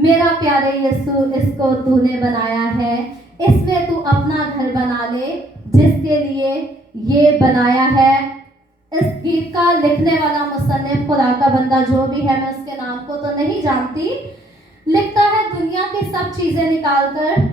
मेरा प्यारे यीशु, इसको तूने बनाया है, इसमें तू अपना घर बना ले जिसके लिए ये बनाया है। इस गीत का लिखने वाला मुसन्निफ, खुदा का बंदा जो भी है, मैं उसके नाम को तो नहीं जानती, लिखता है दुनिया की सब चीजें निकालकर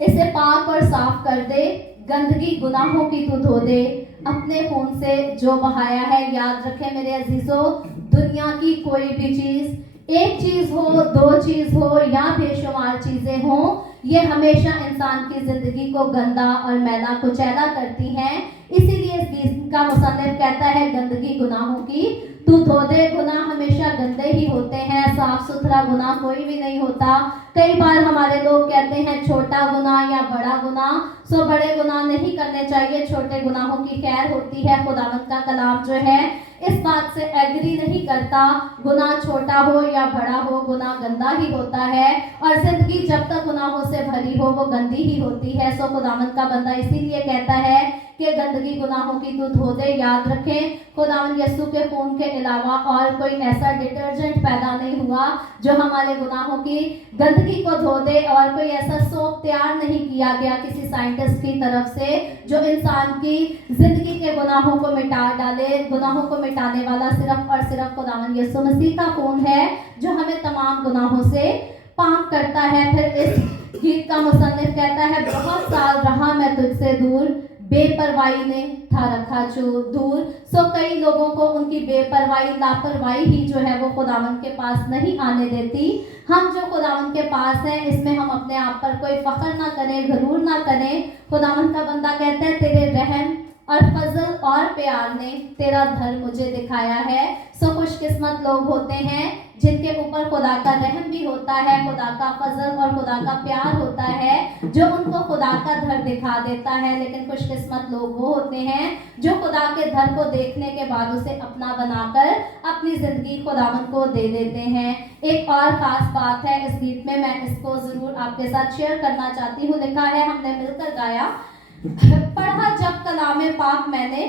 इसे पाक और साफ कर दे, गंदगी गुनाहों की तू धो दे, अपने खून से जो बहाया है। याद रखें मेरे अजीजों, दुनिया की कोई भी चीज, एक चीज हो, दो चीज हो या बेशुमार चीजें हो, ये हमेशा इंसान की जिंदगी को गंदा और मैला कुचैला करती हैं। इसीलिए इस गीत का मुसन्निफ कहता है गंदगी गुनाहों की तू धो दे। गुनाह हमेशा गंदे ही होते हैं, साफ सुथरा गुनाह कोई भी नहीं होता। कई बार हमारे लोग कहते हैं छोटा गुनाह या बड़ा गुनाह, सो बड़े गुनाह नहीं करने चाहिए, छोटे गुनाहों की खैर होती है। खुदावंद का कलाम जो है इस बात से एग्री नहीं करता, गुनाह छोटा हो या बड़ा हो, गुनाह गंदा ही होता है और जिंदगी जब तक गुनाहों से भरी हो वो गंदी ही होती है। सो खुदावंद का बंदा इसीलिए कहता है कि गंदगी गुनाहों की तू धो दे। याद रखें, खुदावंद यीशु के खून के अलावा और कोई ऐसा डिटर्जेंट पैदा नहीं हुआ जो हमारे गुनाहों की गंदगी को धो दे, और कोई ऐसा सोप तैयार नहीं किया गया किसी साइंटिस्ट की तरफ से जो इंसान की जिंदगी के गुनाहों को मिटा डाले। गुनाहों को मिटाने वाला सिर्फ और सिर्फ खुदावंद यीशु मसीह का खून है जो हमें तमाम गुनाहों से पाक करता है। फिर इस गीत का मुसन्निफ कहता है बहुत साल रहा मैं तुझसे दूर, बेपरवाही ने था रखा दूर। सो कई लोगों को उनकी बेपरवाही, लापरवाही ही जो है वो खुदावंद के पास नहीं आने देती। हम जो खुदावंद के पास हैं इसमें हम अपने आप पर कोई फख्र ना करें, गरूर ना करें। खुदावंद का बंदा कहता है तेरे रहम और फजल और प्यार ने तेरा धर्म मुझे दिखाया है। सो खुशकिस्मत लोग होते हैं जिनके ऊपर खुदा का रहम भी होता है, खुदा का फजल और खुदा का प्यार होता है जो उनको खुदा का धर दिखा देता है। लेकिन खुशकिस्मत लोग वो होते हैं जो खुदा के धर को देखने के बाद उसे अपना बनाकर अपनी जिंदगी खुदावंद को दे देते हैं। एक और खास बात है इस गीत में, मैं इसको जरूर आपके साथ शेयर करना चाहती हूँ। लिखा है, हमने मिलकर गाया, पढ़ा जब कलामे पाक मैंने,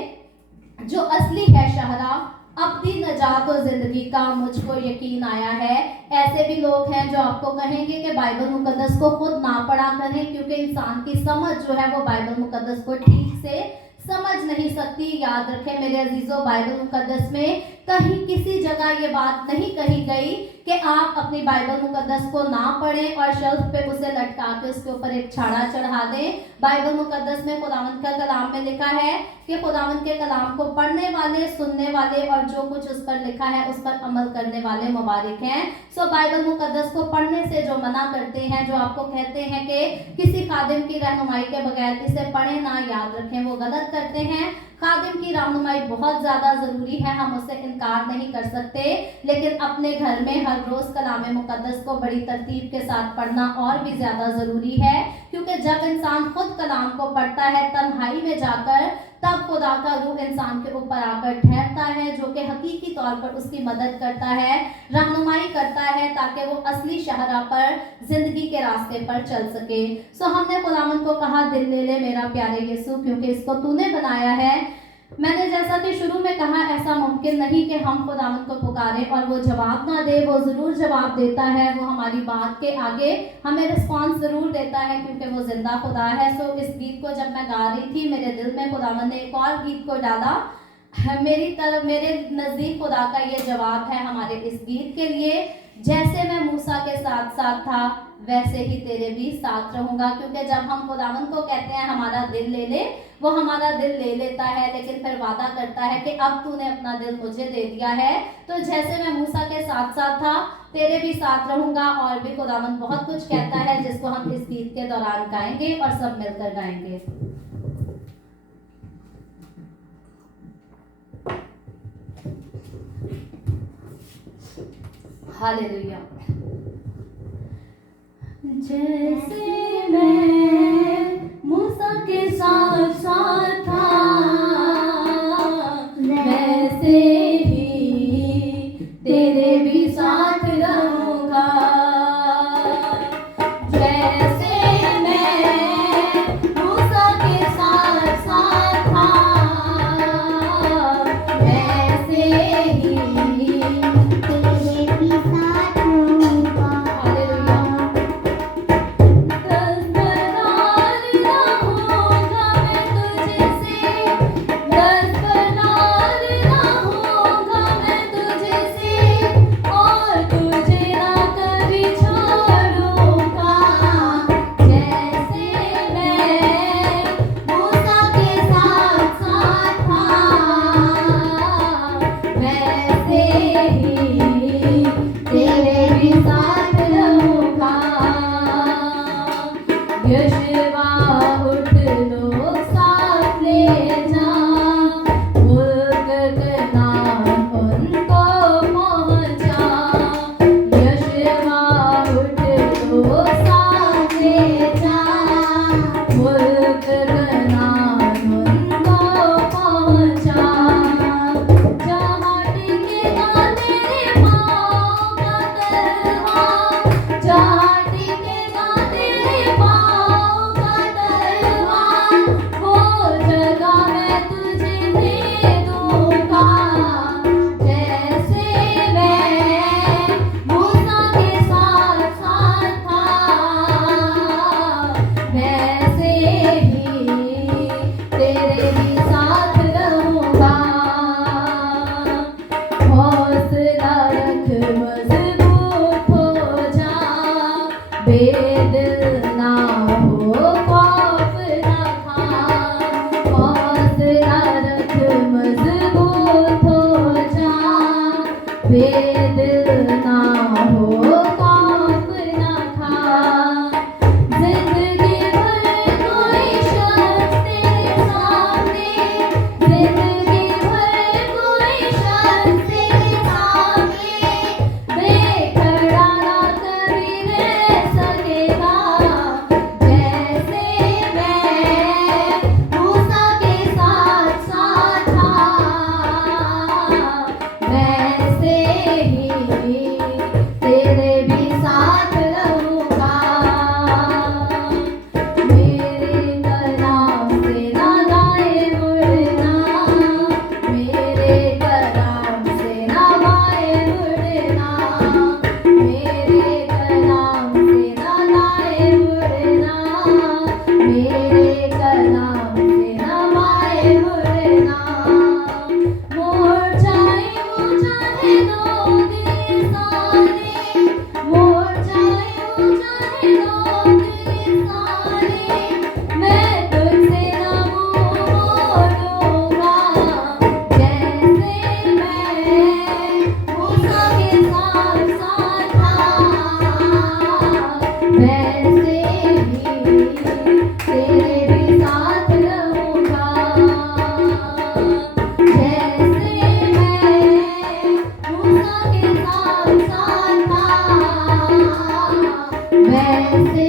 जो असली है शहरा, अपनी नजात और जिंदगी का मुझको यकीन आया है। ऐसे भी लोग हैं जो आपको कहेंगे कि बाइबल मुकद्दस को खुद ना पढ़ा करें, क्योंकि इंसान की समझ जो है वो बाइबल मुकद्दस को ठीक से समझ नहीं सकती। याद रखें मेरे अजीजों, बाइबल मुकद्दस में कहीं किसी जगह ये बात नहीं कही गई कि आप अपनी बाइबल मुकद्दस को ना पढ़ें और शेल्फ पे उसे लटका के उसके ऊपर एक छाड़ा चढ़ा दें। बाइबल मुकद्दस में खुदावंद का कलाम में लिखा है कि खुदावंद के कलाम को पढ़ने वाले, सुनने वाले और जो कुछ उस पर लिखा है उस पर अमल करने वाले मुबारक हैं। सो बाइबल मुकद्दस को पढ़ने से जो मना करते हैं, जो आपको कहते हैं कि किसी खादिम की रहनुमाई के बगैर इसे पढ़े ना, याद रखें वो गलत करते हैं। खादिम की रहनुमाई बहुत ज़्यादा ज़रूरी है, हम उससे इनकार नहीं कर सकते, लेकिन अपने घर में हर रोज़ कलाम मुकद्दस को बड़ी तरतीब के साथ पढ़ना और भी ज़्यादा ज़रूरी है। क्योंकि जब इंसान खुद कलाम को पढ़ता है तन्हाई में जाकर, तब खुदा का रूह इंसान के ऊपर आकर ठहरता है, जो कि हकीकी तौर पर उसकी मदद करता है, रहनुमाई करता है, ताकि वो असली शहरा पर, जिंदगी के रास्ते पर चल सके। सो हमने खुदावंद को कहा, दिल ले ले मेरा प्यारे यीशु, क्योंकि इसको तूने बनाया है। मैंने जैसा कि शुरू में कहा, ऐसा मुमकिन नहीं कि हम खुदावंद को पुकारें और वो जवाब ना दे। वो ज़रूर जवाब देता है, वो हमारी बात के आगे हमें रिस्पॉन्स ज़रूर देता है, क्योंकि वो जिंदा खुदा है। सो इस गीत को जब मैं गा रही थी, मेरे दिल में खुदावंद ने एक और गीत को डाला। मेरी तरफ, मेरे नज़दीक खुदा का ये जवाब है हमारे इस गीत के लिए, जैसे मैं मूसा के साथ साथ था वैसे ही तेरे भी साथ रहूंगा। क्योंकि जब हम खुदावंद को कहते हैं हमारा दिल ले ले, वो हमारा दिल ले लेता है, लेकिन फिर वादा करता है कि अब तूने अपना दिल मुझे दे दिया है, तो जैसे मैं मूसा के साथ साथ था तेरे भी साथ रहूंगा। और भी खुदावंद बहुत कुछ कहता है जिसको हम इस गीत के दौरान गाएंगे और सब मिलकर गाएंगे। हालेलुया। जैसे मैं मूसा के साथ साथ था, वैसे ही तेरे भी साथ रहूंगा। जैसे मैं मूसा के साथ साथ था, वैसे ही तेरे भी साथ रहूंगा। बेदिल ना हो खौफ ना खा, जिंदगी भर कोई शख्स तेरे सामने, जिंदगी भर कोई शख्स तेरे सामने बेखड़ा ना कभी रह सकेगा। जैसे मैं मूसा के साथ साथ था, वैसे ही तेरे भी साथ रहूंगा। मेरे कलाम से ना दाएं मुड़ना, मेरे कलाम से ना बाएं मुड़ना, मेरे कलाम से ना दाएं मुड़ना, मेरे कलाम से ना बाएं मुड़ना। मोड़ जाए वो चाहे दो दिल सारे, मोड़ जाए वो चाहे दो दिल सारे, मैं तुझसे ना मुँह मोड़ूंगा। जैसे मैं मूसा के साथ साथ था, वैसे ही तेरे भी साथ रहूंगा। जैसे मैं मूसा के साथ साथ था, वैसे ही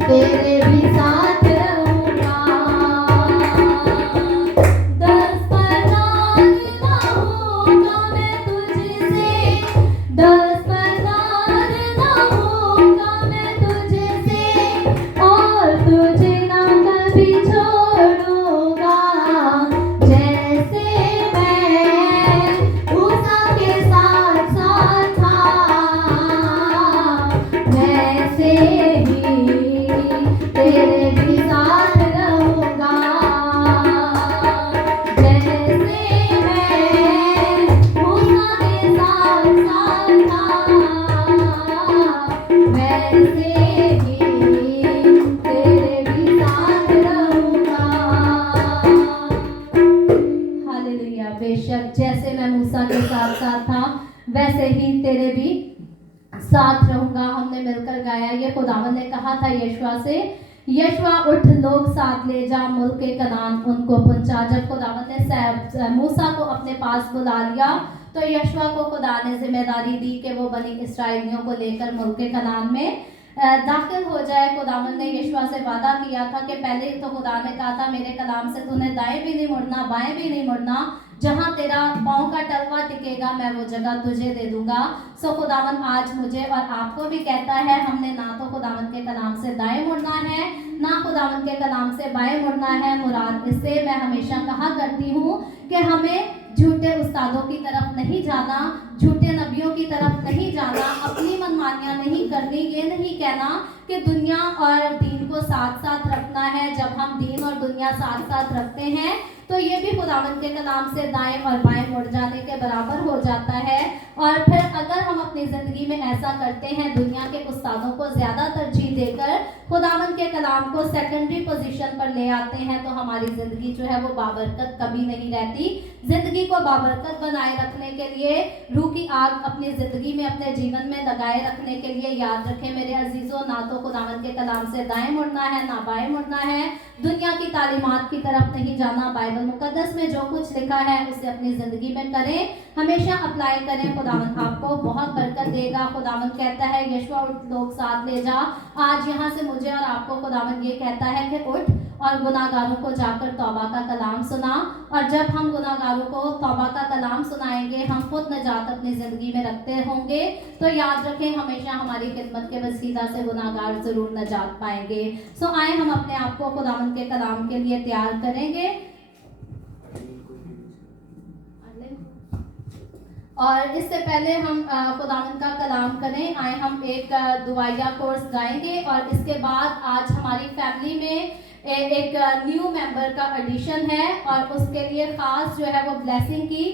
तेरे भी साथ रहूंगा। 10 परदान ना होगा मैं तुझसे, 10 परदान ना होगा मैं तुझसे, और तुझे ना कभी छोड़ूंगा। जैसे मैं मूसा के साथ साथ था, वैसे ही तेरे भी साथ रहूंगा। जैसे मैं मूसा के साथ साथ था, वैसे ही तेरे भी साथ रहूंगा। हालेलुया। बेशक जैसे मैं मूसा के साथ साथ था, वैसे ही तेरे भी साथ रहूंगा। हमने मिलकर गाया, ये खुदावन ने कहा था यशवा से, यशवा उठ लोग साथ ले जा, मुल्क के कनान उनको पहुंचा। जब खुदावन ने मूसा को अपने पास बुला लिया, तो यशवा को खुदा ने जिम्मेदारी दी कि वो बनी इसराइलियों को लेकर मुल्क के कनान में दाखिल हो जाए। खुदावन ने यशवा से वादा किया था कि पहले तो खुदा ने कहा था, मेरे कलाम से तूने दाएं भी नहीं मुड़ना, बाएं भी नहीं मुड़ना, जहां तेरा पाँव का टलवा टिकेगा मैं वो जगह तुझे दे दूंगा। सो खुदावन आज मुझे और आपको भी कहता है, हमने ना तो खुदावन के कलाम से दाएं मुड़ना है, ना खुदावन के कलाम से बाएं मुड़ना है। मुराद इससे मैं हमेशा कहा करती हूँ कि हमें झूठे उस्तादों की तरफ नहीं जाना, झूठे नबियों की तरफ नहीं जाना, अपनी मनमानियां नहीं करनी, ये नहीं कहना कि दुनिया और दीन को साथ साथ रखना है। जब हम दीन और दुनिया साथ साथ रखते हैं तो ये भी खुदावन के कलाम से दाएं और बाएं मुड़ जाने के बराबर हो जाता है। और फिर अगर हम अपनी ज़िंदगी में ऐसा करते हैं, दुनिया के उस्तादों को ज़्यादा तरजीह देकर खुदावन के कलाम को सेकेंडरी पोजीशन पर ले आते हैं, तो हमारी ज़िंदगी जो है वो बाबरकत कभी नहीं रहती। ज़िंदगी को बाबरकत बनाए रखने के लिए, रूह की आग अपनी ज़िंदगी में, अपने जीवन में लगाए रखने के लिए याद रखें मेरे अजीज़ों, ना तो खुदावन के कलाम से दाएं मुड़ना है, ना बाएं मुड़ना है, दुनिया की तालीमात की तरफ नहीं जाना। बाइबल मुकद्दस में जो कुछ लिखा है उसे अपनी ज़िंदगी में करें, हमेशा अप्लाई करें, खुदावन आपको बहुत बरकत देगा। खुदावन कहता है यशवा उठ लोग साथ ले जा। आज यहाँ से मुझे और आपको खुदावन ये कहता है कि उठ और गुनाहगारों को जाकर तौबा का कलाम सुना। और जब हम गुनाहगारों को तौबा का कलाम सुनाएंगे, हम खुद निजात अपनी ज़िंदगी में रखते होंगे, तो याद रखें हमेशा हमारी खिदमत के वसीला से गुनाहगार ज़रूर निजात पाएंगे। सो आए हम अपने आप को खुदावन के कलाम के लिए तैयार करेंगे। और इससे पहले हम खुदावन का कलाम करें, आए हम एक दुआया कोर्स गाएंगे। और इसके बाद आज हमारी फैमिली में एक न्यू मेंबर का एडिशन है, और उसके लिए ख़ास जो है वो ब्लेसिंग की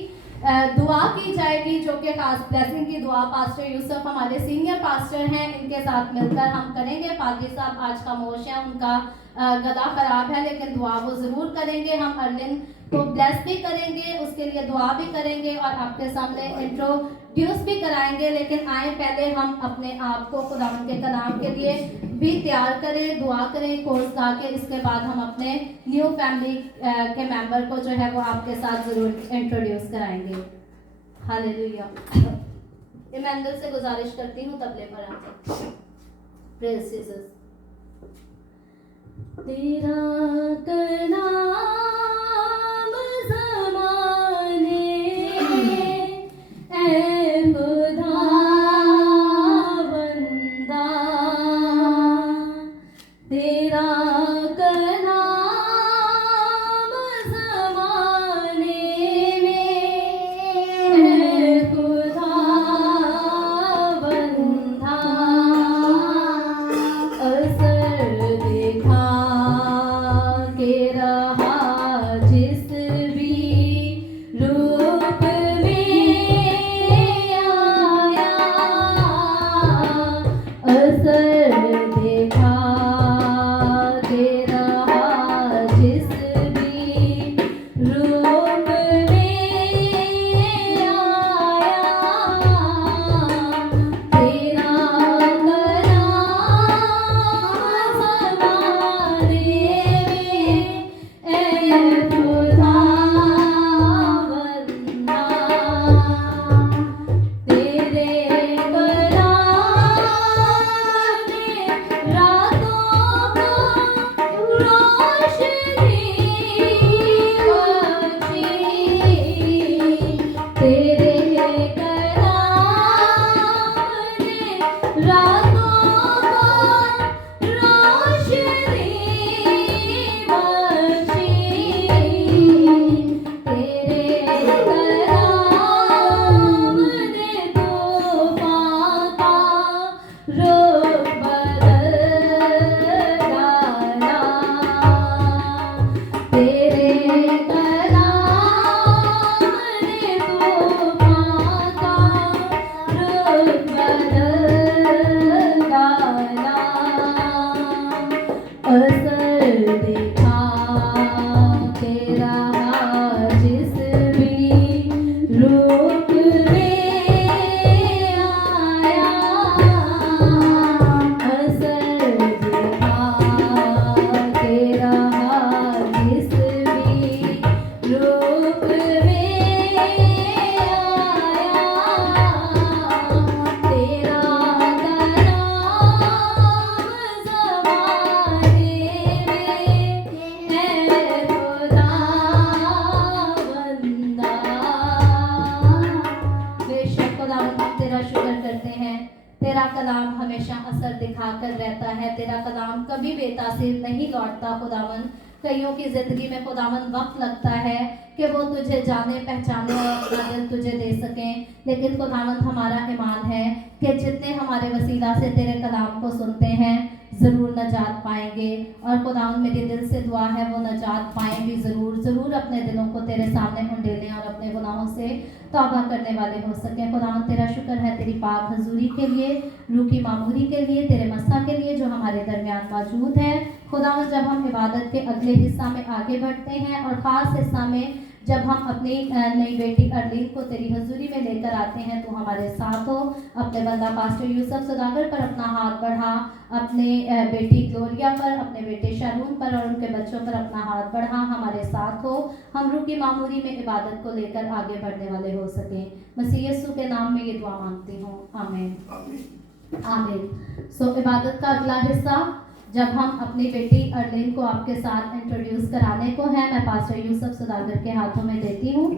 दुआ की जाएगी, जो कि खास ब्लेसिंग की दुआ पास्टर यूसुफ हमारे सीनियर पास्टर हैं, इनके साथ मिलकर हम करेंगे। पाजी साहब आज खामोश हैं, उनका गला ख़राब है, लेकिन दुआ वो ज़रूर करेंगे। हम अर्लिन तो ब्लेस भी करेंगे, उसके लिए दुआ भी करेंगे और आपके सामने इंट्रोड्यूस भी कराएंगे। लेकिन आए पहले हम अपने आप को खुदावंद के कलाम के लिए भी तैयार करें, दुआ करें, कोर्स गा के इसके बाद हम अपने न्यू फैमिली के मेंबर को जो है वो आपके साथ जरूर इंट्रोड्यूस कराएंगे। हालेलुया। इमैनुअल से गुजारिश करती हूँ तबले पर आ जाए। Praise Jesus. तेरा कलाम ज़माने ऐ खुदा बंदा, तेरा कलाम ज़माने में ऐ खुदा बंदा, असर दिखा के रहा जिस भी रूप में आया, असर दिखा के रहा जिस भी रूप में आया, तेरा तेरा कलाम हमेशा असर दिखाकर रहता है, तेरा कलाम कभी बेतासीर नहीं लौटता खुदावन। कईयों की जिंदगी में खुदावन वक्त लगता है कि वो तुझे जाने पहचाने और अपना दिल तुझे दे सकें, लेकिन खुदावन हमारा ईमान है कि जितने हमारे वसीला से तेरे कलाम को सुनते हैं ज़रूर नजात पाएंगे। और खुदावन मेरे दिल से दुआ है वो नजात पाएं भी ज़रूर, ज़रूर अपने दिलों को तेरे सामने उंडेलें और अपने गुनाहों से तौबा करने वाले हो सकें। खुदावन तेरा शुक्र है तेरी पाक हजूरी के लिए, रूह की मामूरी के लिए, तेरे मस्सा के लिए जो हमारे दरमियान मौजूद है। खुदावन जब हम इबादत के अगले हिस्सा में आगे बढ़ते हैं और ख़ास हिस्सा में जब हम अपनी नई बेटी अर्लीन को तेरी हजूरी में लेकर आते हैं, तो हमारे साथ हो। अपने बंदा पास्टर यूसुफ सौदागर पर अपना हाथ बढ़ा, अपने बेटी ग्लोरिया पर, अपने बेटे शारून पर और उनके बच्चों पर अपना हाथ बढ़ा, हमारे साथ हो। हम रूह की मामूरी में इबादत को लेकर आगे बढ़ने वाले हो सकें। मसीह यीशु के नाम में ये दुआ मांगती हूँ, आमीन आमीन। सो इबादत का अगला हिस्सा जब हम अपनी बेटी अर्लीन को आपके साथ इंट्रोड्यूस कराने को है, मैं पास्टर यूसुफ सौदागर के हाथों में देती हूँ।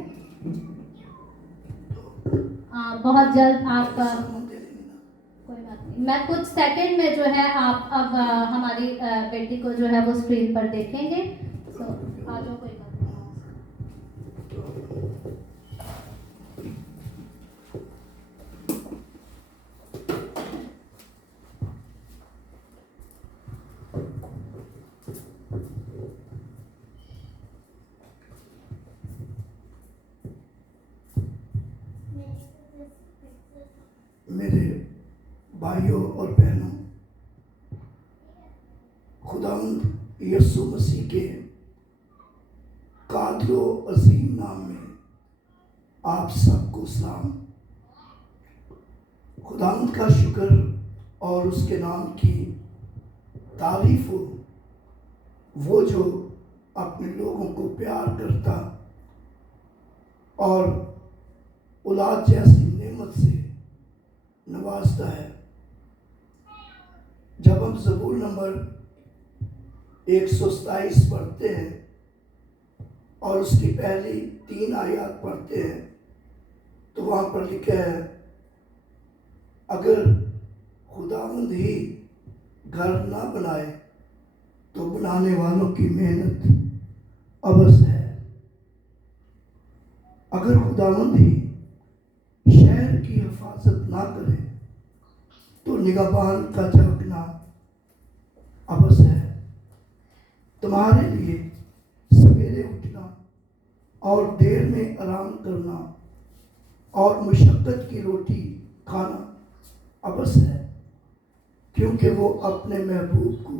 बहुत जल्द आप कोई बात नहीं, मैं कुछ सेकंड में जो है आप अब हमारी बेटी को जो है वो स्क्रीन पर देखेंगे। सो आ जाओ, कोई बात नहीं। मेरे भाइयों और बहनों, खुदावंद यीशु मसीह के कातलों आप सबको सलाम। खुदावंद का शुक्र और उसके नाम की तारीफ हो, वो जो अपने लोगों को प्यार करता और औलाद जैसी नेमत से नवाजता है। जब हम ज़बूर नंबर 127 पढ़ते हैं और उसकी पहली 3 आयत पढ़ते हैं तो वहाँ पर लिखा है, अगर खुदावंद ही घर ना बनाए तो बनाने वालों की मेहनत अबस है। अगर खुदावंद ही शहर की हिफाजत ना करे तो निगहबान का जागना अबस है। तुम्हारे लिए सवेरे उठना और देर में आराम करना और मुशक्कत की रोटी खाना अबस है, क्योंकि वो अपने महबूब को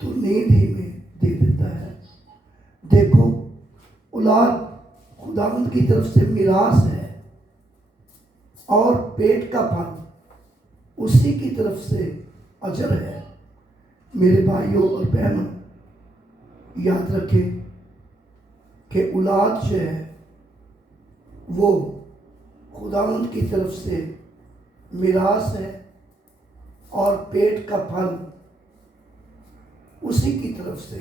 तो नींद ही में दे देता है। देखो, औलाद खुदावंद की तरफ से मिरास है और पेट का फल उसी की तरफ से अजर है। मेरे भाइयों और बहनों, याद रखें कि औलाद जो है वो खुदावंद की तरफ से मिरास है और पेट का फल उसी की तरफ से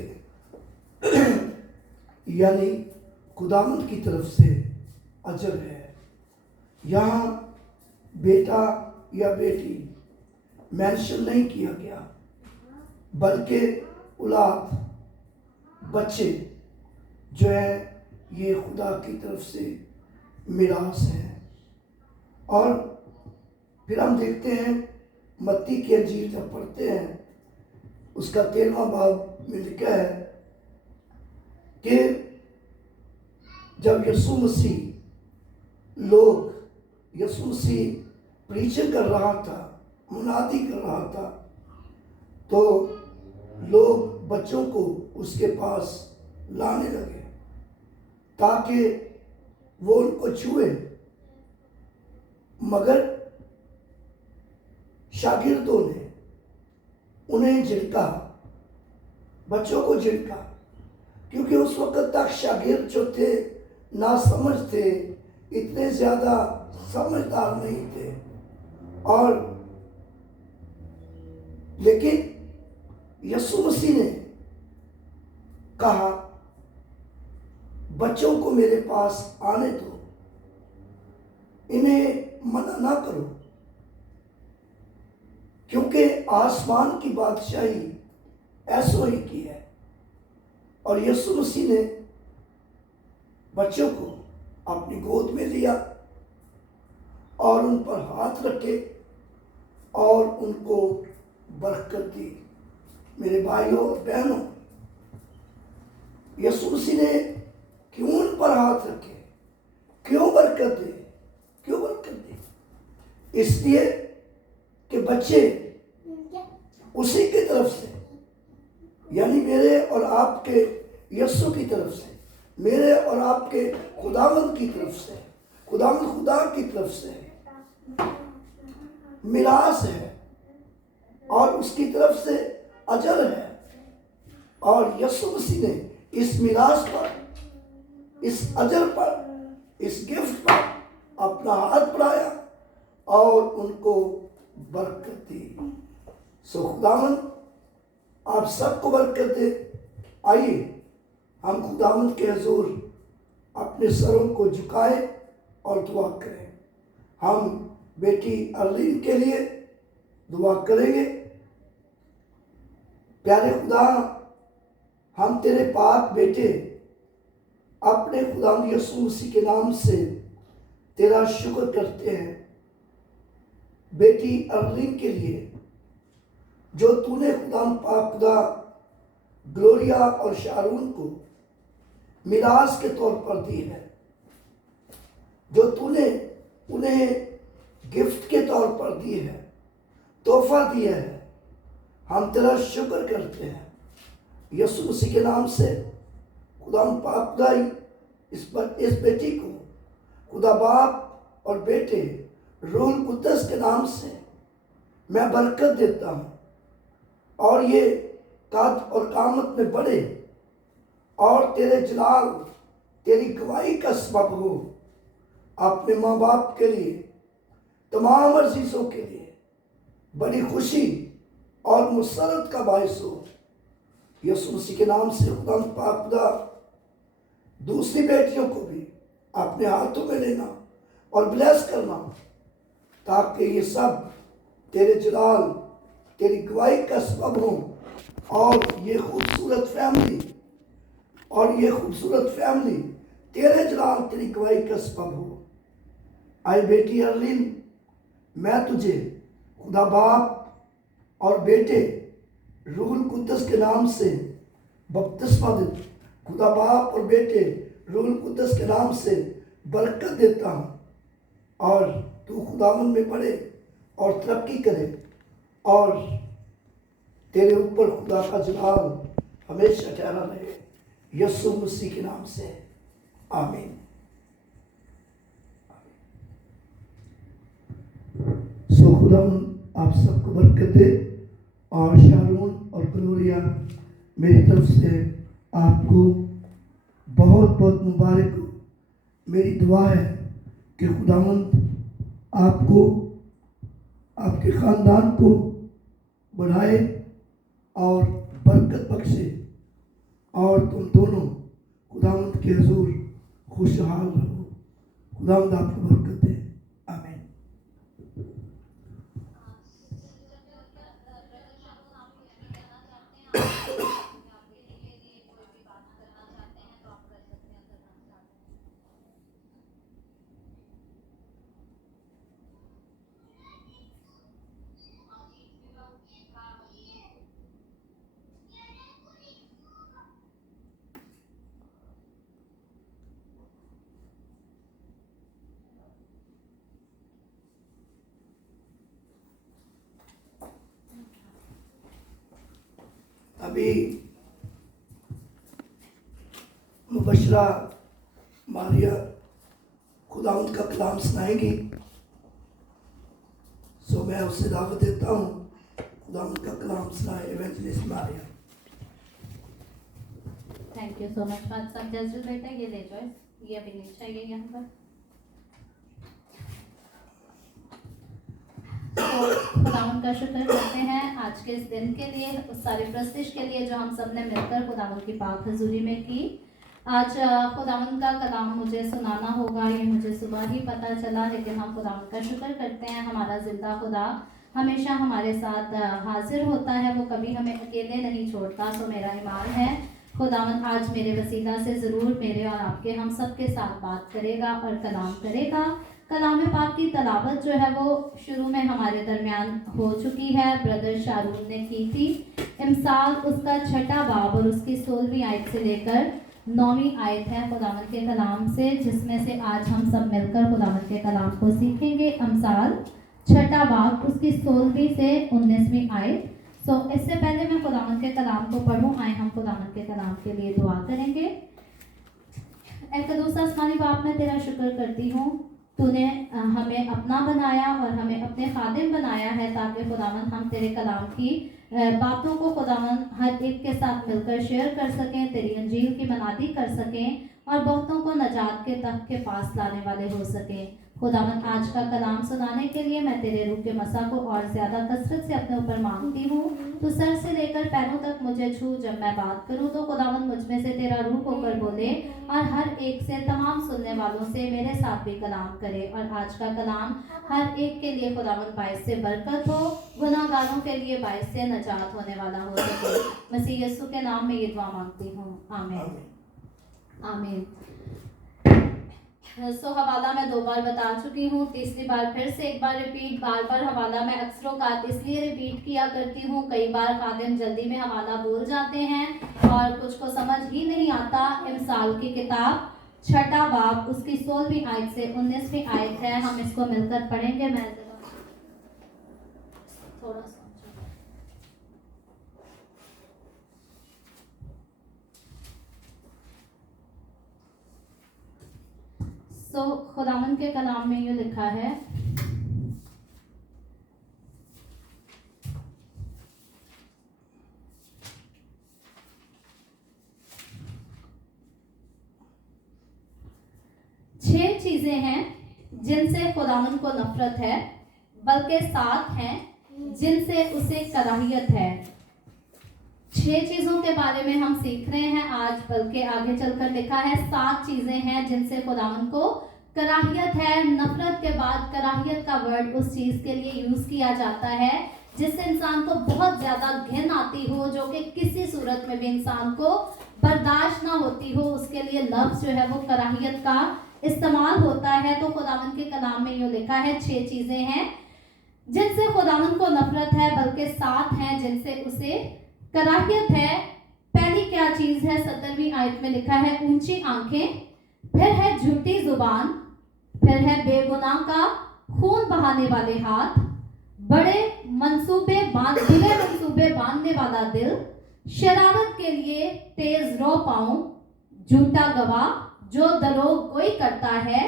यानी खुदावंद की तरफ से अजर है। यहाँ बेटा या बेटी मेंशन नहीं किया गया, बल्कि औलाद, बच्चे जो है ये खुदा की तरफ से मिरास है। और फिर हम देखते हैं मत्ती की अंजील जब पढ़ते हैं उसका 13वां बाब में लिखा है कि जब यीशु मसीह प्रीचर कर रहा था, मुनादी कर रहा था, तो लोग बच्चों को उसके पास लाने लगे ताकि वो उनको छुए, मगर शागिर्दों ने उन्हें झिड़का, बच्चों को झिड़का, क्योंकि उस वक्त तक शागिर्द जो थे ना समझ थे, इतने ज़्यादा समझदार नहीं थे। और लेकिन यीशु मसीह ने कहा, बच्चों को मेरे पास आने दो, इन्हें मना ना करो, क्योंकि आसमान की बादशाही ऐसो ही की है। और यीशु मसीह ने बच्चों को अपनी गोद में लिया और उन पर हाथ रखे और उनको बरकत दी। मेरे भाइयों और बहनों, यीशु मसीह ने क्यों उन पर हाथ रखे, क्यों बरकत दी, क्यों बरकत दी? इसलिए कि बच्चे उसी की तरफ से, यानी मेरे और आपके यीशु की तरफ से, मेरे और आपके खुदावंद की तरफ से, खुदावंद खुदा की तरफ से मिरास है और उसकी तरफ से अजर है। और यीशु मसीह ने इस मिरास पर, इस अजर पर, इस गिफ्ट पर अपना हाथ बढ़ाया और उनको बरकत दी। सो खुदावंद आप सबको बरकत दे। आइए हम खुदावंद के हुजूर अपने सरों को झुकाएं और दुआ करें। हम बेटी अर्लीन के लिए दुआ करेंगे। प्यारे खुदा, हम तेरे पाक बेटे अपने खुदावंद यीशु मसीह के नाम से तेरा शुक्र करते हैं बेटी अर्लीन के लिए, जो तूने खुदावंद पाक खुदा ग्लोरिया और शारून को मिरास के तौर पर दी है, जो तूने उन्हें गिफ्ट के तौर पर दी है, तोहफा दिया है। हम तेरा शुक्र करते हैं यीशु मसीह के नाम से। खुदावंद पाक खुदा इस बेटी को खुदा बाप और बेटे रूह कुद्दस के नाम से मैं बरकत देता हूँ, और ये कद और कामत में बढ़े और तेरे जलाल तेरी गवाही का सबब हो। अपने माँ बाप के लिए, तमाम अजीजों के लिए बड़ी खुशी और मुसरत का बायस हो। यीशु मसीह के नाम से खुदा पाक खुदा दूसरी बेटियों को भी अपने हाथों में लेना और ब्लेस करना, ताकि ये सब तेरे जलाल तेरी गवाही का सबब हो, और ये खूबसूरत फैमिली तेरे जलाल तेरी गवाही का सबब हो। आए बेटी अर्लिन, मैं तुझे खुदा बाप और बेटे रूहुल कुद्दस के नाम से बपतिस्मा दे, खुदा बाप और बेटे रूहुल कुद्दस के नाम से बरकत देता हूँ, और तू खुदावन में बढ़े और तरक्की करे, और तेरे ऊपर खुदा का जलाल हमेशा ठहरा रहे। यीशु मसीह के नाम से आमीन। सो खुदावन आप सबको बरकत दे, और शारून और ग्लोरिया मेरी तरफ से आपको बहुत बहुत मुबारक हो। मेरी दुआ है कि खुदावंद आपको, आपके ख़ानदान को बढ़ाए और बरकत बख्शे, और तुम दोनों खुदावंद के हुजूर खुशहाल रहो। खुदावंद आपको बरकत दे। आमीन। अभी मुबशरा मारिया खुदावंद का कलाम सुनाएंगी, सो मैं उससे दावत देता हूँ खुदावंद का कलाम सुनाए evangelist Maria. Thank you so much father जजू बेटा, ये ले जाओ, ये अभी नहीं चाहिए यहाँ पर। तो खुदावंद का शुक्र करते हैं आज के इस दिन के लिए, उस सारी प्रस्तिश के लिए जो हम सब ने मिलकर खुदावंद की पाक हजूरी में की। आज खुदावंद का कलाम मुझे सुनाना होगा, ये मुझे सुबह ही पता चला, लेकिन हम खुदावंद का शुक्र करते हैं हमारा जिंदा खुदा हमेशा हमारे साथ हाजिर होता है, वो कभी हमें अकेले नहीं छोड़ता। तो मेरा ईमान है खुदावंद आज मेरे वसीला से ज़रूर मेरे और आपके हम सब के साथ बात करेगा और कलाम करेगा। कलाम पाक की तलावत जो है वो शुरू में हमारे दरमियान हो चुकी है, ब्रदर शारून ने की थी। इमसाल उसका 6ठा बाब और उसकी 16वीं आयत से लेकर 9वीं आयत है खुदावंद के कलाम से, जिसमें से आज हम सब मिलकर खुदावंद के कलाम को सीखेंगे। इमसाल 6ठा बाब उसकी 16वीं से 19वीं आयत। सो इससे पहले मैं खुदावंद के कलाम को पढ़ूं, आए हम खुदावंद के कलाम के लिए दुआ करेंगे। ऐ कदूस आसमानी बाप, मैं तेरा शुक्र करती हूँ, तूने हमें अपना बनाया और हमें अपने खादिम बनाया है, ताकि खुदावंद हम तेरे कलाम की बातों को खुदावंद हर एक के साथ मिलकर शेयर कर सकें, तेरी अंजील की मनादी कर सकें और बहुतों को नजात के तख्त के पास लाने वाले हो सकें। खुदावंद आज का कलाम सुनाने के लिए मैं तेरे रूह के मसा को और ज़्यादा कसरत से अपने ऊपर मांगती हूँ। तो सर से लेकर पैरों तक मुझे छू, जब मैं बात करूँ तो खुदावंद मुझ में से तेरा रूह होकर बोले और हर एक से, तमाम सुनने वालों से मेरे साथ भी कलाम करे, और आज का कलाम हर एक के लिए खुदावंद बाइस से बरकत हो, गुनाहगारों के लिए बाइस से नजात होने वाला हो सके। मसीह यीशु के नाम में ये दुआ मांगती हूँ, आमीन आमीन। सो हवाला मैं 2 बार बता चुकी हूँ, तीसरी बार फिर से एक बार रिपीट। बार बार हवाला मैं अक्सरों का इसलिए रिपीट किया करती हूँ, कई बार खादिम जल्दी में हवाला बोल जाते हैं और कुछ को समझ ही नहीं आता। इमसाल की किताब 6ठा बाब उसकी 16वीं आयत से 19वीं आयत है, हम इसको मिलकर पढ़ेंगे। मैं थोड़ा सा सो सो खुदावन के कलाम में ये लिखा है, छह चीजें हैं जिनसे खुदावन को नफरत है, बल्कि 7 हैं जिनसे उसे कराहियत है। 6 चीजों के बारे में हम सीख रहे हैं आज, बल्कि आगे चलकर लिखा है 7 चीजें हैं जिनसे खुदावन को कराहियत है। नफरत के बाद कराहियत का वर्ड उस चीज के लिए यूज किया जाता है जिससे इंसान को बहुत ज्यादा घिन आती हो, जो कि किसी सूरत में भी इंसान को बर्दाश्त ना होती हो, उसके लिए लफ्ज जो है वो कराहियत का इस्तेमाल होता है। तो खुदावन के कलाम में ये लिखा है 6 चीजें हैं जिनसे खुदावन को नफरत है, बल्कि 7 हैं जिनसे उसे कराहियत है। पहली क्या चीज है? 17वीं आयत में लिखा है ऊंची आंखें, फिर है झूठी जुबान, फिर है बेगुनाह का खून बहाने वाले हाथ, बुरे मंसूबे बांधने वाला दिल, शरारत के लिए तेज रो पांव, झूठा गवाह जो दरोग कोई करता है,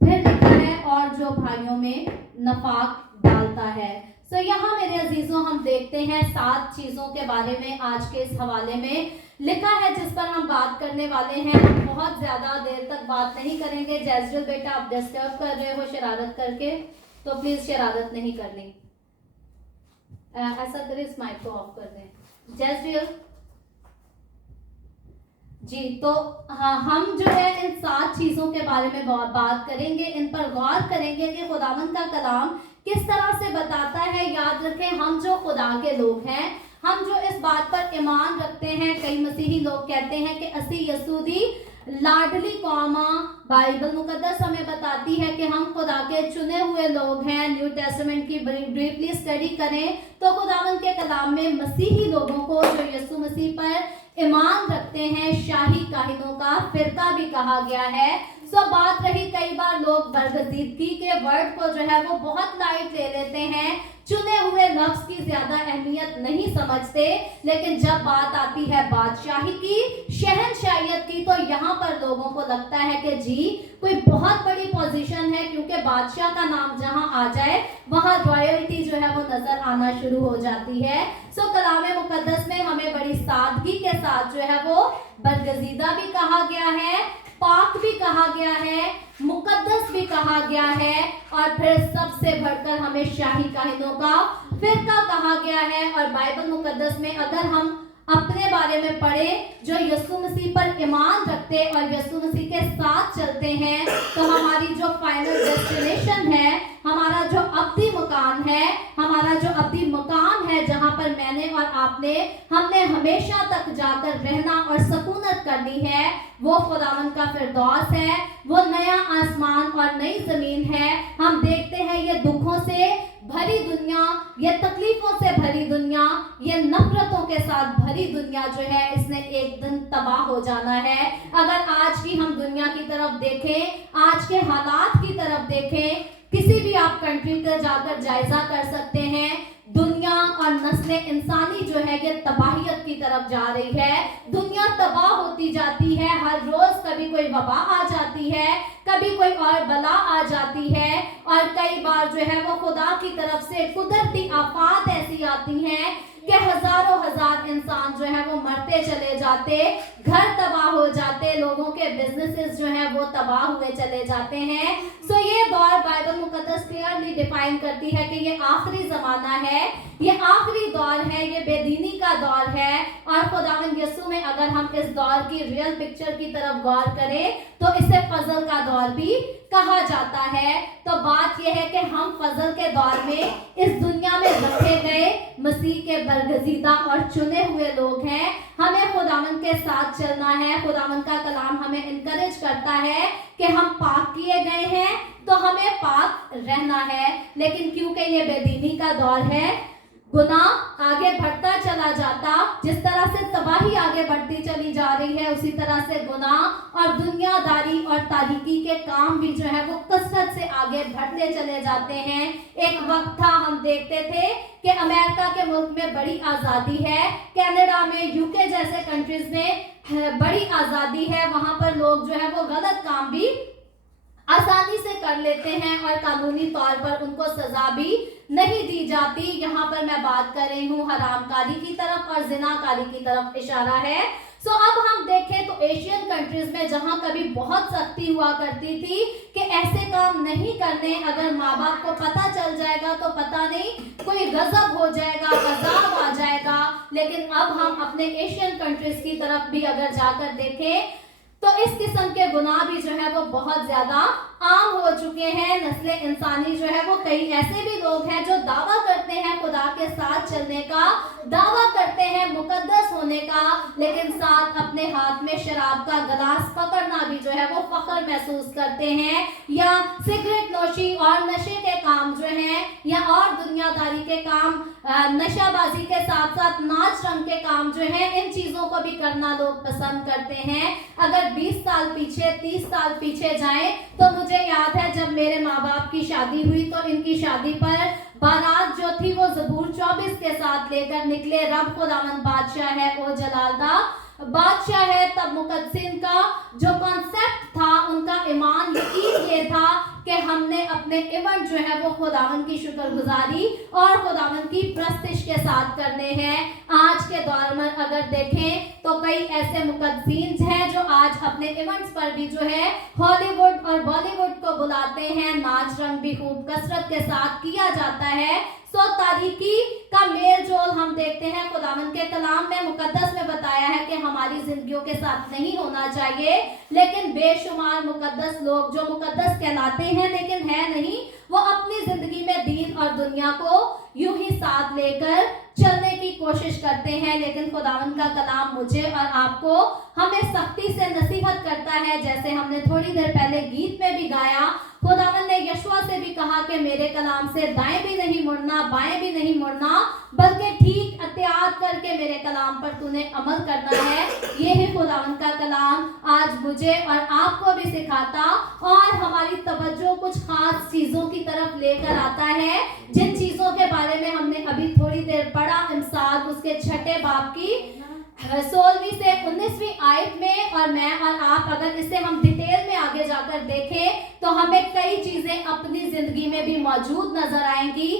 फिर लिखा है और जो भाइयों में नफाक डालता है। तो यहाँ मेरे अजीजों हम देखते हैं 7 चीजों के बारे में आज के इस हवाले में लिखा है जिस पर हम बात करने वाले हैं। हम बहुत ज्यादा देर तक बात नहीं करेंगे। जैजल बेटा आप डिस्टर्ब कर रहे हो शरारत करके, तो प्लीज शरारत नहीं करनी। ऐसा करें, इस माइक को ऑफ कर दें। जैजल जी, तो हाँ, हम जो है इन 7 चीजों के बारे में बात करेंगे, इन पर गौर करेंगे कि खुदावंद का कलाम किस तरह से बताता है। याद रखें, हम जो खुदा के लोग हैं, हम जो इस बात पर ईमान रखते हैं, कई मसीही लोग कहते हैं कि असी यसू दी लाडली कौमा, बाइबल मुकद्दस हमें बताती है कि हम खुदा के चुने हुए लोग हैं। न्यू टेस्टामेंट की ब्रीफली स्टडी करें तो खुदावंद के कलाम में मसीही लोगों को जो यसू मसीह पर ईमान रखते हैं, शाही काहिनों का फिरका भी कहा गया है। सो बात रही, कई बार लोग बरगजीदगी के वर्ड को जो है वो बहुत लाइट ले लेते हैं, चुने हुए लफ्ज की ज्यादा अहमियत नहीं समझते। लेकिन जब बात आती है बादशाही की, शहनशाहियत की, तो यहाँ पर लोगों को लगता है कि जी कोई बहुत बड़ी पोजीशन है, क्योंकि बादशाह का नाम जहाँ आ जाए वहाँ रॉयल्टी जो है वो नजर आना शुरू हो जाती है। सो कलामे मुकद्दस में हमें बड़ी सादगी के साथ जो है वो बरगजीदा भी कहा गया है, पाक भी कहा गया है, मुकद्दस भी कहा गया है, और फिर सबसे बढ़कर हमें शाही काहिनों का फिरका कहा गया है। और बाइबल मुकद्दस में अगर हम अपने बारे में पढ़े जो यीशु मसीह पर ईमान रखते और यीशु मसीह के साथ चलते हैं, तो हमारी जो फाइनल डेस्टिनेशन है, हमारा जो अब्दी मकान है, हमारा जो अब्दी मकान है, जहां पर मैंने और आपने हमने हमेशा तक जाकर रहना और सकूनत करनी है, वो खुदावंद का फिरदौस है, वो नया आसमान और नई जमीन है। हम देखते हैं ये दुखों से भरी दुनिया, ये तकलीफों से भरी दुनिया, ये नफरतों के साथ भरी दुनिया जो है, इसने एक दिन तबाह हो जाना है। अगर आज की हम दुनिया की तरफ देखें, आज के हालात की तरफ देखें, किसी भी आप कंट्री पर जाकर जायजा कर सकते हैं, दुनिया और नस्लें इंसानी जो है ये तबाहियत की तरफ जा रही है। दुनिया तबाह होती जाती है, हर रोज कभी कोई वबा आ जाती है, कभी कोई और बला आ जाती है, और कई बार जो है वो खुदा की तरफ से कुदरती आफात ऐसी आती हैं कि हजारों हजार इंसान जो है वो मरते चले जाते, घर तबाह हो जाते, लोगों के बिजनेसेस जो है वो तबाह हुए चले जाते हैं। सो ये दौर बाइबल मुकद्दस क्लियरली डिफाइन करती है कि ये आखिरी जमाना है, ये आखिरी दौर है, ये बेदीनी का दौर है। और खुदावंद यीशु में अगर हम इस दौर की रियल पिक्चर की तरफ गौर करें तो इसे फजल का दौर भी कहा जाता है। तो बात यह है कि हम फजल के दौर में इस दुनिया में रखे गए मसीह के बरगजीदा और चुने हुए लोग हैं। हमें खुदावंद के साथ चलना है। खुदावंद का कलाम हमें इनकरेज करता है कि हम पाक किए गए हैं तो हमें पाक रहना है। लेकिन क्योंकि ये बेदीनी का दौर है, गुनाह आगे बढ़ता चला जाता, जिस तरह से तबाही आगे बढ़ती चली जा रही है, उसी तरह से गुनाह और दुनियादारी और तारीकी के काम भी जो है वो कसरत से आगे बढ़ते चले जाते हैं। एक वक्त था हम देखते थे कि अमेरिका के मुल्क में बड़ी आज़ादी है, कनाडा में, यूके जैसे कंट्रीज में बड़ी आज़ादी है, वहां पर लोग जो है वो गलत काम भी आसानी से कर लेते हैं और कानूनी तौर पर उनको सजा भी नहीं दी जाती। यहाँ पर मैं बात कर रही हूँ हरामकारी की तरफ और जिनाकारी की तरफ इशारा है। अब हम देखें तो एशियन कंट्रीज में जहां कभी बहुत सख्ती हुआ करती थी कि ऐसे काम नहीं करने, अगर माँ बाप को पता चल जाएगा तो पता नहीं कोई गजब हो जाएगा, अजाब आ जाएगा। लेकिन अब हम अपने एशियन कंट्रीज की तरफ भी अगर जाकर देखें तो इस किस्म के गुनाह भी जो है वो बहुत ज्यादा आम हो चुके हैं। नस्ले इंसानी जो है वो कई ऐसे भी लोग हैं जो दावा करते हैं खुदा के साथ चलने का, दावा करते हैं मुकद्दस होने का, लेकिन साथ अपने हाथ में शराब का गिलास पकड़ना भी जो है वो फख्र महसूस करते हैं, या सिगरेट नोशी और नशे के काम जो हैं, या और दुनियादारी के काम, नशाबाजी के साथ साथ नाच रंग के काम जो हैं, इन चीजों को भी करना लोग पसंद करते हैं। अगर 20 साल पीछे, 30 साल पीछे जाएं तो मुझे याद है जब मेरे माँ बाप की शादी हुई तो इनकी शादी पर बारात जो थी वो ज़बूर 24 के साथ लेकर निकले। रब खुदावंद बादशाह है, ओ जलालदा बादशाह है। तब मुकद्दसिन का जो कॉन्सेप्ट था, उनका ईमान यकीन ये था कि हमने अपने इवेंट जो है वो खुदावंद की शुक्रगुजारी और खुदावंद की प्रस्तिश के साथ करने हैं। आज के दौर में अगर देखें तो कई ऐसे मुकद्दसीन हैं जो आज अपने इवेंट्स पर भी जो है हॉलीवुड और बॉलीवुड को बुलाते हैं। नाच रंग भी खूब कसरत के साथ किया जाता है। तारीकी का मेल जोल हम देखते हैं खुदावंद के कलाम में, मुकद्दस में बताया है कि हमारी जिंदगियों के साथ नहीं होना चाहिए। लेकिन बेशुमार मुकद्दस लोग जो मुकद्दस कहलाते हैं लेकिन है नहीं, वो अपनी जिंदगी में दीन और दुनिया को यूं ही साथ लेकर चलने की कोशिश करते हैं। लेकिन खुदावंद का कलाम मुझे और आपको हमें सख्ती से नसीहत करता है। जैसे हमने थोड़ी देर पहले गीत में भी गाया, खुदावंद ने यशुआ से भी कहा कि मेरे कलाम से दाएं भी नहीं मुड़ना, बाएं भी नहीं मुड़ना, बल्कि ठीक एहतियात करके मेरे कलाम पर तूने अमल करना है। ये है खुदावंद का कलाम आज मुझे और आपको भी सिखाता और हमारी तवज्जो कुछ खास चीजों की तरफ लेकर आता है, जिन चीजों के बारे में हमने अभी थोड़ी देर पढ़ा। इमसाल उसके 6 बाब की 16वीं से 19वीं आयत में, और मैं और आप अगर इसे हम डिटेल में आगे जाकर देखें तो हमें कई चीजें अपनी जिंदगी में भी मौजूद नजर आएंगी।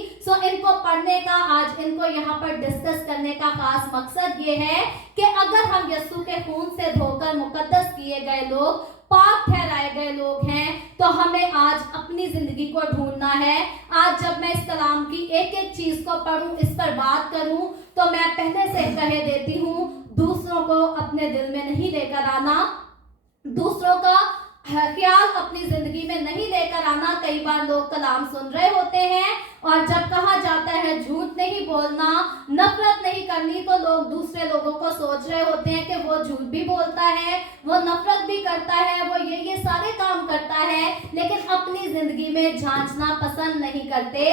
इनको पढ़ने का, आज इनको यहाँ पर डिस्कस करने का खास मकसद ये है कि अगर हम यीशु के खून से धोकर मुकद्दस किए गए लोग, पाक ठहराए गए लोग हैं, तो हमें आज अपनी जिंदगी को ढूंढना है। आज जब मैं इस कलाम की एक एक चीज को पढ़ूं, इस पर बात करूं, तो मैं पहले से कह देती हूं, दूसरों को अपने दिल में नहीं लेकर आना, दूसरों का ख्याल अपनी जिंदगी में नहीं लेकर आना। कई बार लोग कलाम सुन रहे होते हैं और जब कहा जाता है झूठ नहीं बोलना, नफरत नहीं करनी, तो लोग दूसरे लोगों को सोच रहे होते हैं कि वो झूठ भी बोलता है, वो नफरत भी करता है, वो ये सारे काम करता है, लेकिन अपनी जिंदगी में झांचना पसंद नहीं करते।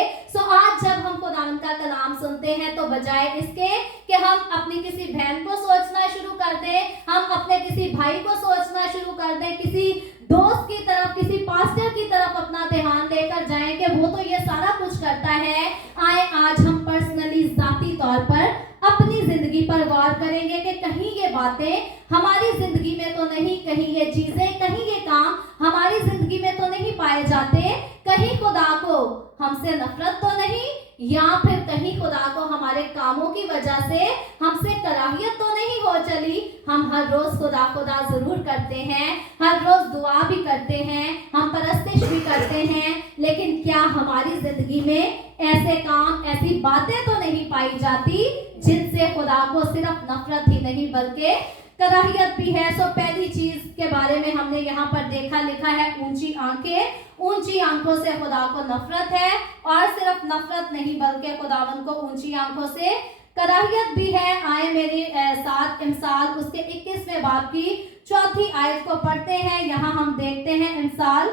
आज जब हम खुदावंद का कलाम सुनते हैं तो बजाय इसके कि हम अपनी किसी बहन को सोचना शुरू कर दें, हम अपने किसी भाई को सोचना शुरू कर दें, किसी दोस्त की तरफ, किसी पास्टर की तरफ अपना ध्यान लेकर जाएं कि वो तो ये सारा कुछ करता है। आए आज हम पर्सनली, जाती तौर पर अपनी जिंदगी पर गौर करेंगे कि कहीं ये बातें हमारी जिंदगी में तो नहीं, कहीं ये चीजें, कहीं ये काम हमारी जिंदगी में तो नहीं पाए जाते, कहीं खुदा को हमसे नफरत तो नहीं, या फिर कहीं खुदा को हमारे कामों की वजह से हमसे कराहियत तो नहीं हो चली। हम हर रोज खुदा खुदा जरूर करते हैं, हर रोज दुआ भी करते हैं, हम परस्तिश भी करते हैं, लेकिन क्या हमारी जिंदगी में ऐसे काम, ऐसी बातें तो नहीं पाई जाती जिनसे खुदा को सिर्फ नफरत ही नहीं बल्कि कराहियत भी है। पहली चीज के बारे में हमने यहाँ पर देखा, लिखा है ऊंची आंखें। ऊंची आंखों से खुदा को नफरत है, और सिर्फ नफरत नहीं बल्कि खुदावंद को ऊंची आंखों से कराहियत भी है। आए मेरे साथ इमसाल उसके 21वें बाब की 4थी आयत को पढ़ते हैं। यहाँ हम देखते हैं इमसाल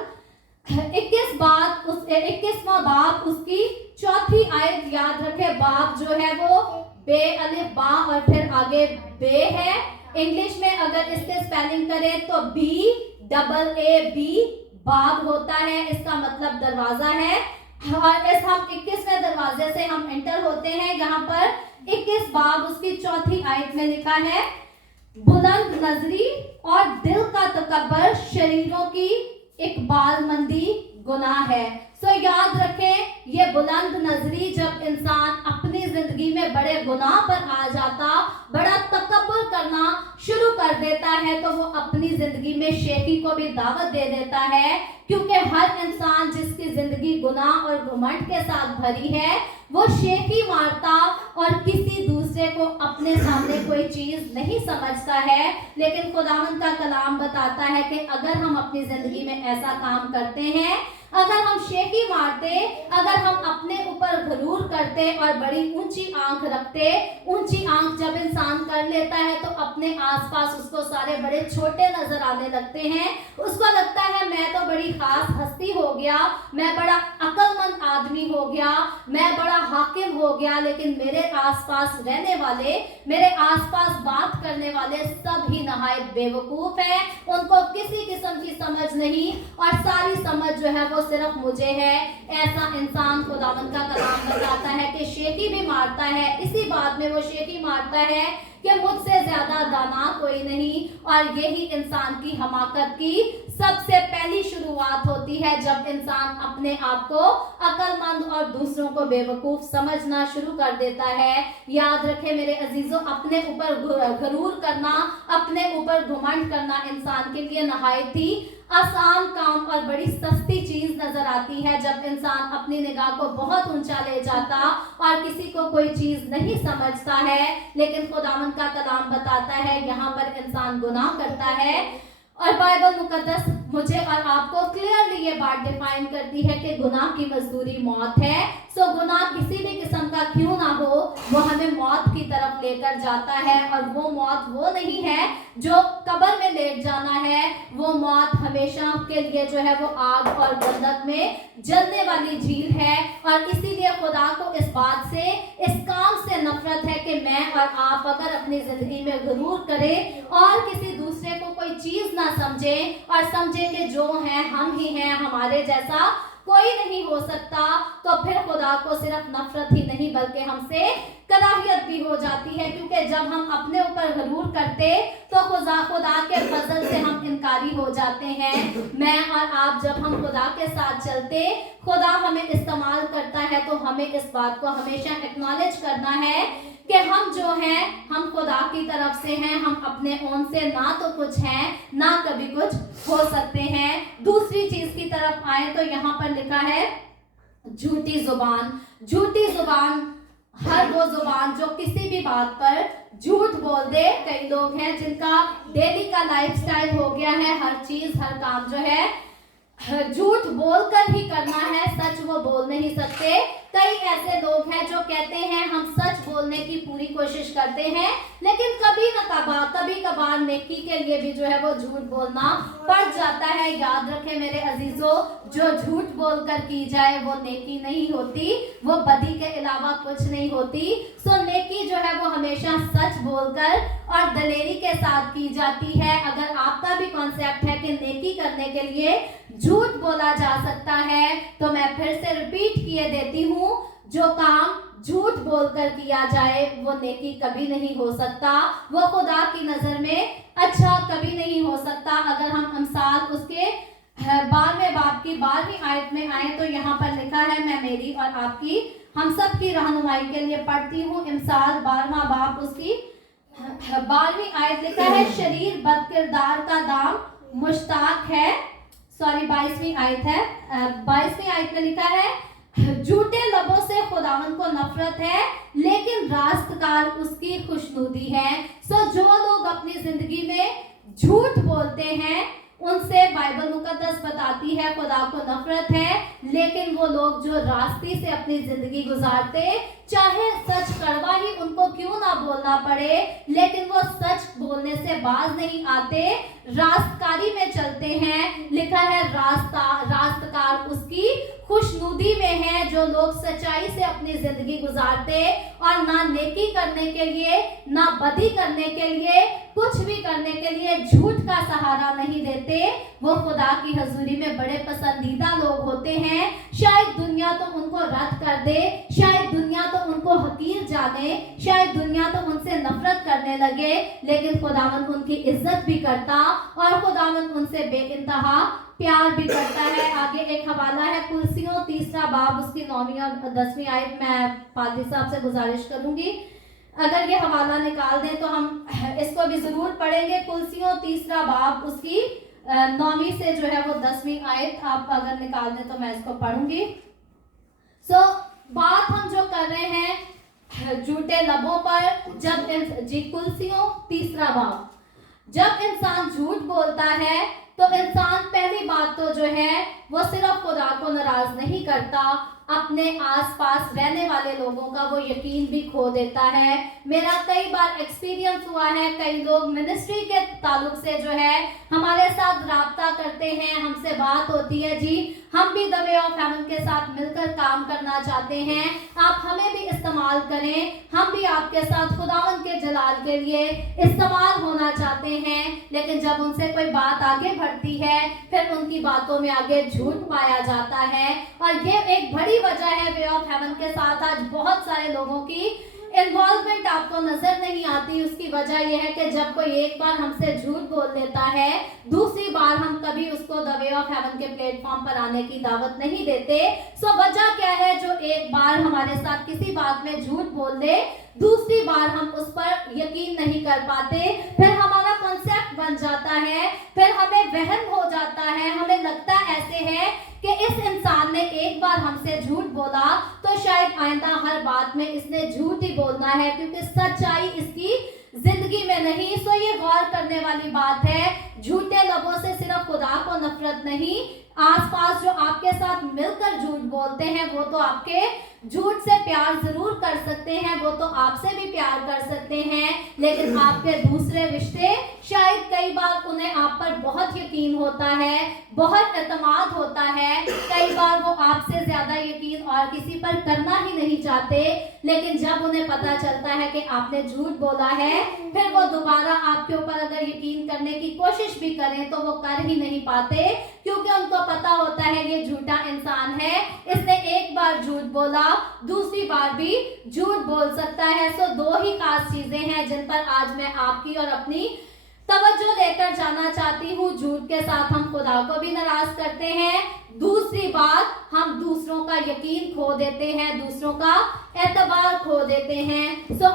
21वां बाब उसकी 4थी आयत। याद रखे, बाब जो है वो बे अलिफ बा और फिर आगे बे है। इंग्लिश में अगर इसके स्पेलिंग करें तो BAAB बाब होता है, इसका मतलब दरवाजा है। और इस हम 21वें दरवाजे से हम एंटर होते हैं। यहाँ पर 21 बाब उसकी 4थी आयत में लिखा है, बुलंद नजरी और दिल का तकब्बर शरीरों की इकबालमंदी गुनाह है। सो याद रखें, ये बुलंद नजरी जब इंसान अपनी जिंदगी में बड़े गुनाह पर आ जाता, बड़ा तकब्बुर करना शुरू कर देता है, तो वो अपनी जिंदगी में शेखी को भी दावत दे देता है। क्योंकि हर इंसान जिसकी जिंदगी गुनाह और घमंड के साथ भरी है, वो शेखी मारता और किसी दूसरे को अपने सामने कोई चीज नहीं समझता है। लेकिन खुदावंद का कलाम बताता है कि अगर हम अपनी जिंदगी में ऐसा काम करते हैं, अगर हम शेखी मारते, अगर हम अपने ऊपर गरूर करते और बड़ी ऊंची आंख रखते, ऊंची आंख जब इंसान कर लेता है तो अपने आसपास उसको सारे बड़े छोटे नजर आने लगते हैं। उसको लगता है मैं तो बड़ी खास हस्ती हो गया, मैं बड़ा अक्लमंद आदमी हो गया, मैं बड़ा हाकिम हो गया। लेकिन मेरे आसपास रहने वाले, मेरे आसपास बात करने वाले सब ही नहायत बेवकूफ हैं, उनको किसी किस्म की समझ नहीं और सारी समझ जो है वो सिर्फ मुझे है। ऐसा इंसान खुदावंद का कलाम बताता है कि शेखी भी मारता है, इसी बात में वो शेखी मारता है कि मुझसे ज्यादा दाना कोई नहीं। और यही इंसान की हमाकत की सबसे पहली शुरुआत होती है, जब इंसान अपने आप को अक्लमंद और दूसरों को बेवकूफ समझना शुरू कर देता है। याद रखें मेरे अजीजों, अपने ऊपर गरूर करना, अपने ऊपर घमंड करना इंसान के लिए नहायत ही आसान काम और बड़ी सस्ती चीज नजर आती है। जब इंसान अपनी निगाह को बहुत ऊंचा ले जाता और किसी को कोई चीज नहीं समझता है, लेकिन खुदावंद का कलाम बताता है यहाँ पर इंसान गुनाह करता है। और बाइबल मुकद्दस मुझे और आपको क्लियरली ये बात डिफाइन करती है कि गुनाह की मजदूरी मौत है। सो गुनाह किसी भी किस्म का क्यों ना हो, वो हमें मौत की तरफ लेकर जाता है। और वो मौत वो नहीं है जो कब्र में लेट जाना है, वो मौत हमेशा के लिए जो है वो आग और गंधक में जलने वाली झील है। और इसीलिए खुदा को इस बात से, इस काम से नफरत है कि मैं और आप अगर अपनी जिंदगी में गरूर करें और किसी दूसरे को कोई चीज ना समझे और समझे कि जो है हम ही हैं, हमारे जैसा कोई नहीं हो सकता, तो फिर खुदा को सिर्फ नफरत ही नहीं बल्कि हमसे कराहियत भी हो जाती है। क्योंकि जब हम अपने ऊपर गरूर करते तो खुदा के फजल से हम इनकारी हो जाते हैं। मैं और आप जब हम खुदा के साथ चलते, खुदा हमें इस्तेमाल करता है, तो हमें इस बात को हमेशा एक्नॉलेज करना है कि हम जो हैं, हम खुदा की तरफ से हैं, हम अपने ओन से ना तो कुछ हैं ना कभी कुछ हो सकते हैं। दूसरी चीज की तरफ आए तो यहाँ पर लिखा है झूठी जुबान। झूठी जुबान, हर वो जुबान जो किसी भी बात पर झूठ बोल दे। कई लोग हैं जिनका डेली का लाइफस्टाइल हो गया है, हर चीज हर काम जो है झूठ बोलकर ही करना है, सच वो बोल नहीं सकते। कई ऐसे लोग हैं जो कहते हैं हम सच बोलने की पूरी कोशिश करते हैं, लेकिन कभी कभार नेकी के लिए भी जो है वो झूठ बोलना पड़ जाता है। याद रखें मेरे अजीजों, जो झूठ बोलकर की जाए वो नेकी नहीं होती, वो बदी के अलावा कुछ नहीं होती। सो नेकी जो है वो हमेशा सच बोलकर और दलेरी के साथ की जाती है। अगर आपका भी कॉन्सेप्ट है कि नेकी करने के लिए झूठ बोला जा सकता है, तो मैं फिर से रिपीट किए देती हूँ, जो काम झूठ बोलकर किया जाए वो नेकी कभी नहीं हो सकता, वो खुदा की नजर में अच्छा कभी नहीं हो सकता। अगर हम अमसाल उसके 12वें बाब की 12वीं आयत में आए तो यहाँ पर लिखा है, मैं मेरी और आपकी हम सब की रहनुमाई के लिए पढ़ती हूँ। अमसाल 12वां बाब उसकी 12वीं आयत लिखा है, शरीर बदकिरदार का दाम मुश्ताक है। 22वीं आयत है, 22वीं आयत में लिखा है, झूठे लबों से खुदावंद को नफरत है, लेकिन रास्तकार उसकी खुशनुदी है। सो जो लोग अपनी जिंदगी में झूठ बोलते हैं उनसे बाइबल मुकद्दस बताती है खुदा को नफरत है। लेकिन वो लोग जो रास्ते से अपनी जिंदगी गुजारते, चाहे सच कड़वा ही उनको क्यों ना बोलना पड़े, लेकिन वो सच बोलने से बाज नहीं आते, रास्तकारी में चलते हैं। लिखा है रास्तकार उसकी खुशनुदी में है। जो लोग सच्चाई से अपनी जिंदगी गुजारते और ना नेकी करने के लिए ना बदी करने के लिए, कुछ भी करने के लिए झूठ का सहारा नहीं देते, वो खुदा की हजूरी में बड़े पसंदीदा लोग होते हैं। शायद दुनिया तो उनको रद्द कर दे, शायद दुनिया तो उनको हकीर जाने, शायद दुनिया तो उनसे नफरत करने लगे, लेकिन खुदावंद उनकी इज्जत भी करता और खुदावंद उनसे बेइंतहा प्यार भी करता है। आगे एक हवाला है कुलसियों 3 बाब उसकी 9वीं और 10वीं आयत। मैं पादरी साहब से गुजारिश करूंगी अगर ये हवाला निकाल दें तो हम इसको भी जरूर पढ़ेंगे। कुलसियों 3 बाब उसकी 9वीं से जो है वो 10वीं आयत आप अगर निकाल दें तो मैं इसको पढ़ूंगी। बात हम जो कर रहे हैं झूठे लबों पर, जब जी कुलसियों 3 बाब, जब इंसान झूठ बोलता है तो इंसान पहली बात तो जो है वो सिर्फ खुदा को नाराज नहीं करता, अपने आसपास रहने वाले लोगों का वो यकीन भी खो देता है। मेरा कई बार एक्सपीरियंस हुआ है, कई लोग मिनिस्ट्री के ताल्लुक से जो है हमारे साथ राब्ता करते हैं, हमसे बात होती है, जी हम भी द वे ऑफ हेवन के साथ मिलकर काम करना चाहते हैं, आप हमें भी इस्तेमाल करें, हम भी आपके साथ खुदावंद के जलाल के लिए इस्तेमाल होना चाहते हैं। लेकिन जब उनसे कोई बात आगे बढ़ती है फिर उनकी बातों में आगे झूठ पाया जाता है, और ये एक बड़ी वजह है वे ऑफ हेवन के साथ आज बहुत सारे लोगों की इन्वॉल्वमेंट आपको नजर नहीं आती। उसकी वजह यह है कि जब कोई एक बार हमसे झूठ बोल देता है, दूसरी बार हम कभी उसको द वे ऑफ हेवन के प्लेटफॉर्म पर आने की दावत नहीं देते। वजह क्या है, जो एक बार हमारे साथ किसी बात में झूठ बोल दे, दूसरी बार हम उस पर यकीन नहीं कर पाते, फिर हमारा कॉन्सेप्ट बन जाता है, फिर हमें वहम हो जाता है, हमें लगता ऐसे है कि इस इंसान ने एक बार हमसे झूठ बोला तो शायद आइंदा हर बात में इसने झूठ ही बोलना है, क्योंकि सच्चाई इसकी जिंदगी में नहीं। ये गौर करने वाली बात है, झूठे लबों से सिर्फ खुदा को नफरत नहीं, आसपास जो आपके साथ मिलकर झूठ बोलते हैं वो तो आपके झूठ से प्यार जरूर कर सकते हैं, वो तो आपसे भी प्यार कर सकते हैं, लेकिन आपके दूसरे रिश्ते शायद कई बार उन्हें आप पर बहुत यकीन होता है, बहुत एतमाद होता है, कई बार वो आपसे ज्यादा यकीन और किसी पर करना ही नहीं चाहते, लेकिन जब उन्हें पता चलता है कि आपने झूठ बोला है फिर वो दोबारा आपके ऊपर अगर यकीन करने की कोशिश भी करें तो वो कर ही नहीं पाते, क्योंकि उनको पता होता है ये झूठा इंसान है, इसने एक बार झूठ बोला दूसरी बार भी झूठ बोल सकता है। दो ही खास चीजें हैं जिन पर आज मैं आपकी और अपनी तवज्जो लेकर जाना चाहती हूँ। झूठ के साथ हम खुदा को भी नाराज करते हैं, दूसरी बात हम दूसरों का यकीन खो देते हैं, दूसरों का एतबार खो देते हैं।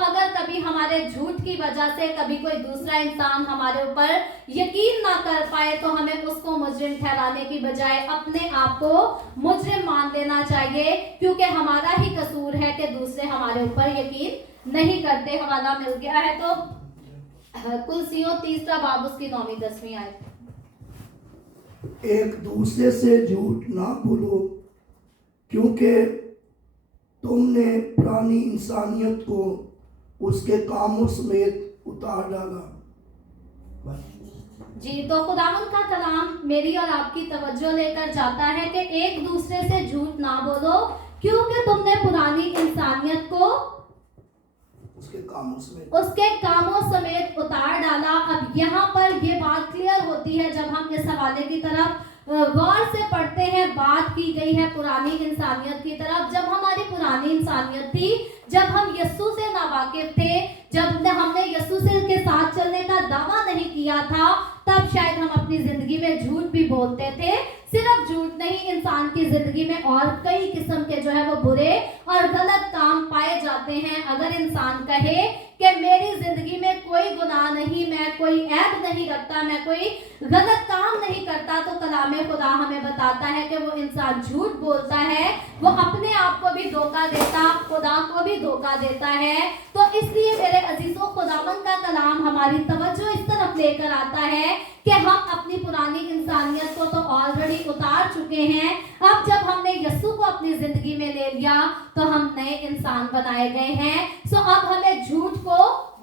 अगर कभी हमारे झूठ की वजह से कभी कोई दूसरा इंसान हमारे ऊपर यकीन ना कर पाए तो हमें उसको मुजरिम ठहराने की बजाय अपने आप को मुजरिम मान लेना चाहिए, क्योंकि हमारा ही कसूर है कि दूसरे हमारे ऊपर यकीन नहीं करते। हवाला मिल गया है तो कुलसियों 3 बाब उसकी 9वीं 10वीं आयत। एक दूसरे से झूठ ना बोलो, क्योंकि तुमने पुरानी इंसानियत को उसके कामों समेत उतार डाला। जी, तो खुदावंद का कलाम मेरी और आपकी तवज्जो लेकर जाता है कि एक दूसरे से झूठ ना बोलो, क्योंकि तुमने पुरानी इंसानियत को उसके कामों समेत उतार डाला। अब यहाँ पर ये बात क्लियर होती है जब हम इस हवाले की तरफ गौर से पढ़ते हैं, बात की गई है पुरानी इंसानियत की तरफ। जब हमारी पुरानी इंसानियत थी, जब हम यस्सु से नावाकिफ थे, जब हमने यस्सु से के साथ चलने का दावा नहीं किया था, तब शायद हम अपनी जिंदगी में झूठ भी बोलते थे। सिर्फ झूठ नहीं, इंसान की जिंदगी में और कई किस्म के जो है वो बुरे और गलत काम पाए जाते हैं। अगर इंसान कहे कि मेरी जिंदगी में कोई गुनाह नहीं, मैं कोई ऐब नहीं रखता, मैं कोई गलत काम नहीं करता, तो कलामे खुदा हमें बताता है कि वो इंसान झूठ बोलता है, वो अपने आप को भी धोखा देता, खुदा को भी धोखा देता है। तो इसलिए मेरे अजीजों, खुदावंद का कलाम हमारी तवज्जो इस तरफ लेकर आता है कि हम अपनी पुरानी इंसानियत को तो ऑलरेडी उतार चुके हैं। अब जब हमने यस्सु को अपनी जिंदगी में ले लिया तो हम नए इंसान बनाए गए हैं। अब हमें झूठ को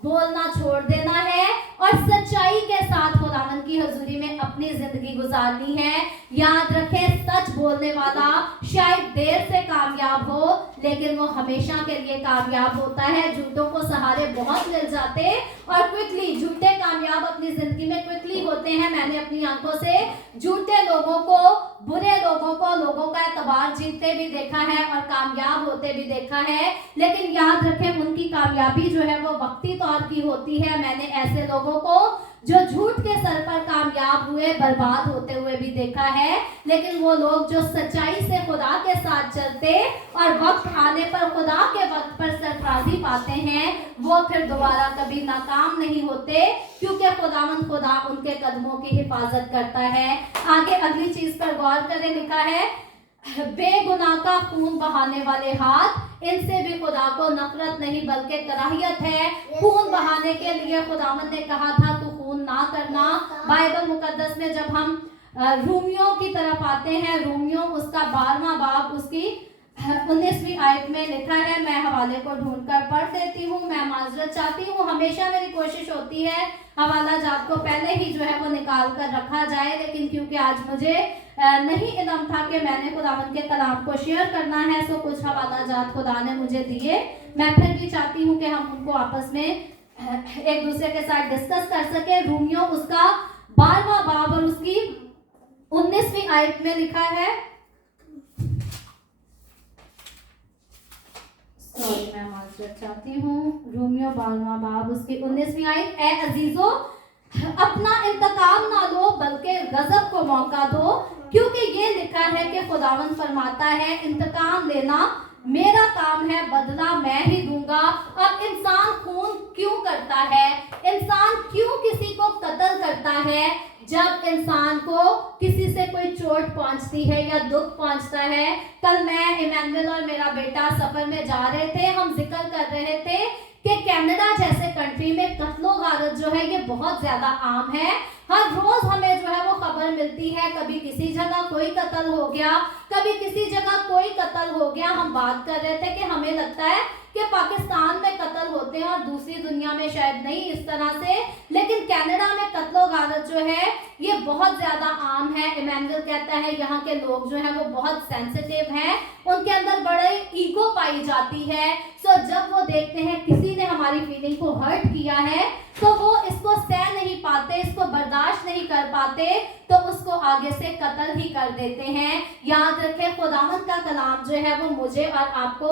बोलना छोड़ देना है और सच्चाई के साथ खुदावंद की हुजूरी में अपनी जिंदगी गुजारनी है। याद रखें, सच बोलने वाला शायद देर से कामयाब हो, लेकिन वो हमेशा के लिए कामयाब होता है। झूठों को सहारे बहुत मिल जाते और क्विकली झूठे कामयाब अपनी जिंदगी में क्विकली होते हैं। मैंने अपनी आंखों से झूठे लोगों को, बुरे लोगों को, लोगों का एतबार जीतते भी देखा है और कामयाब होते भी देखा है। लेकिन याद रखें, उनकी कामयाबी जो है वो वक्ती तौर की होती है। मैंने ऐसे लोगों को जो झूठ के सर पर कामयाब हुए, बर्बाद होते हुए भी देखा है। लेकिन वो लोग जो सच्चाई से खुदा के साथ चलते और वक्त आने पर खुदा के वक्त पर सरफराजी पाते हैं, वो फिर दोबारा कभी नाकाम नहीं होते, क्योंकि खुदा उनके कदमों की हिफाजत करता है। आगे अगली चीज पर गौर करें, लिखा है बेगुनाह का खून बहाने वाले हाथ, इनसे भी खुदा को नफरत नहीं बल्कि कराहियत है। खून बहाने के लिए खुदावंद ने कहा था तू खून ना करना। बाइबल मुकद्दस में जब हम रोमियो की तरफ आते हैं, रोमियो उसका 12वां बाब उसकी 19वीं आयत में लिखा है। मैं हवाले को ढूंढकर पढ़ देती हूँ, मैं माजरत चाहती हूँ। हमेशा मेरी कोशिश होती है हवाला जात को पहले ही जो है वो निकाल कर रखा जाए, लेकिन क्योंकि आज मुझे नहीं इल्म था कि मैंने खुदावंद के कलाम को शेयर करना है, सो कुछ हवाला जात खुदा ने मुझे दिए। मैं फिर भी चाहती हूँ कि हम उनको आपस में एक दूसरे के साथ डिस्कस कर सके। रोमियो उसका 12वां बाब और उसकी 19वीं आयत में लिखा है, सॉरी मैं माजरत चाहती हूँ, रोमियो 12वां बाब उसकी 19वीं आयत, ए अजीजो अपना इंतकाम ना लो बल्कि गजब को मौका दो, क्योंकि ये लिखा है कि खुदावंद फरमाता है इंतकाम लेना मेरा काम है, बदला मैं ही दूंगा। अब इंसान खून क्यों करता है? इंसान क्यों किसी को कत्ल करता है? जब इंसान को किसी से कोई चोट पहुंचती है या दुख पहुंचता है। कल मैं, इमैनुअल और मेरा बेटा सफर में जा रहे थे, हम जिक्र कर रहे थे कि कनाडा जैसे कंट्री में कत्लो गारत जो है ये बहुत ज्यादा आम है। हर रोज हमें जो है वो खबर मिलती है, कभी किसी जगह कोई कत्ल हो गया, कभी किसी जगह कोई कत्ल हो गया। हम बात कर रहे थे कि हमें लगता है कि पाकिस्तान में कत्ल होते हैं और दूसरी दुनिया में शायद नहीं इस तरह से, लेकिन कनाडा में कत्लो गारत जो है ये बहुत ज्यादा आम है। इमैनुअल कहता है यहाँ के लोग जो है वो बहुत सेंसिटिव हैं, उनके अंदर बड़े ईगो पाई जाती है। सो जब वो देखते हैं किसी ने हमारी फीलिंग को हर्ट किया है तो वो इसको सह नहीं पाते, इसको बर्दाश्त नहीं कर पाते, तो उसको आगे से कत्ल ही कर देते हैं। याद रखें, खुदावंद का कलाम जो है वो मुझे और आपको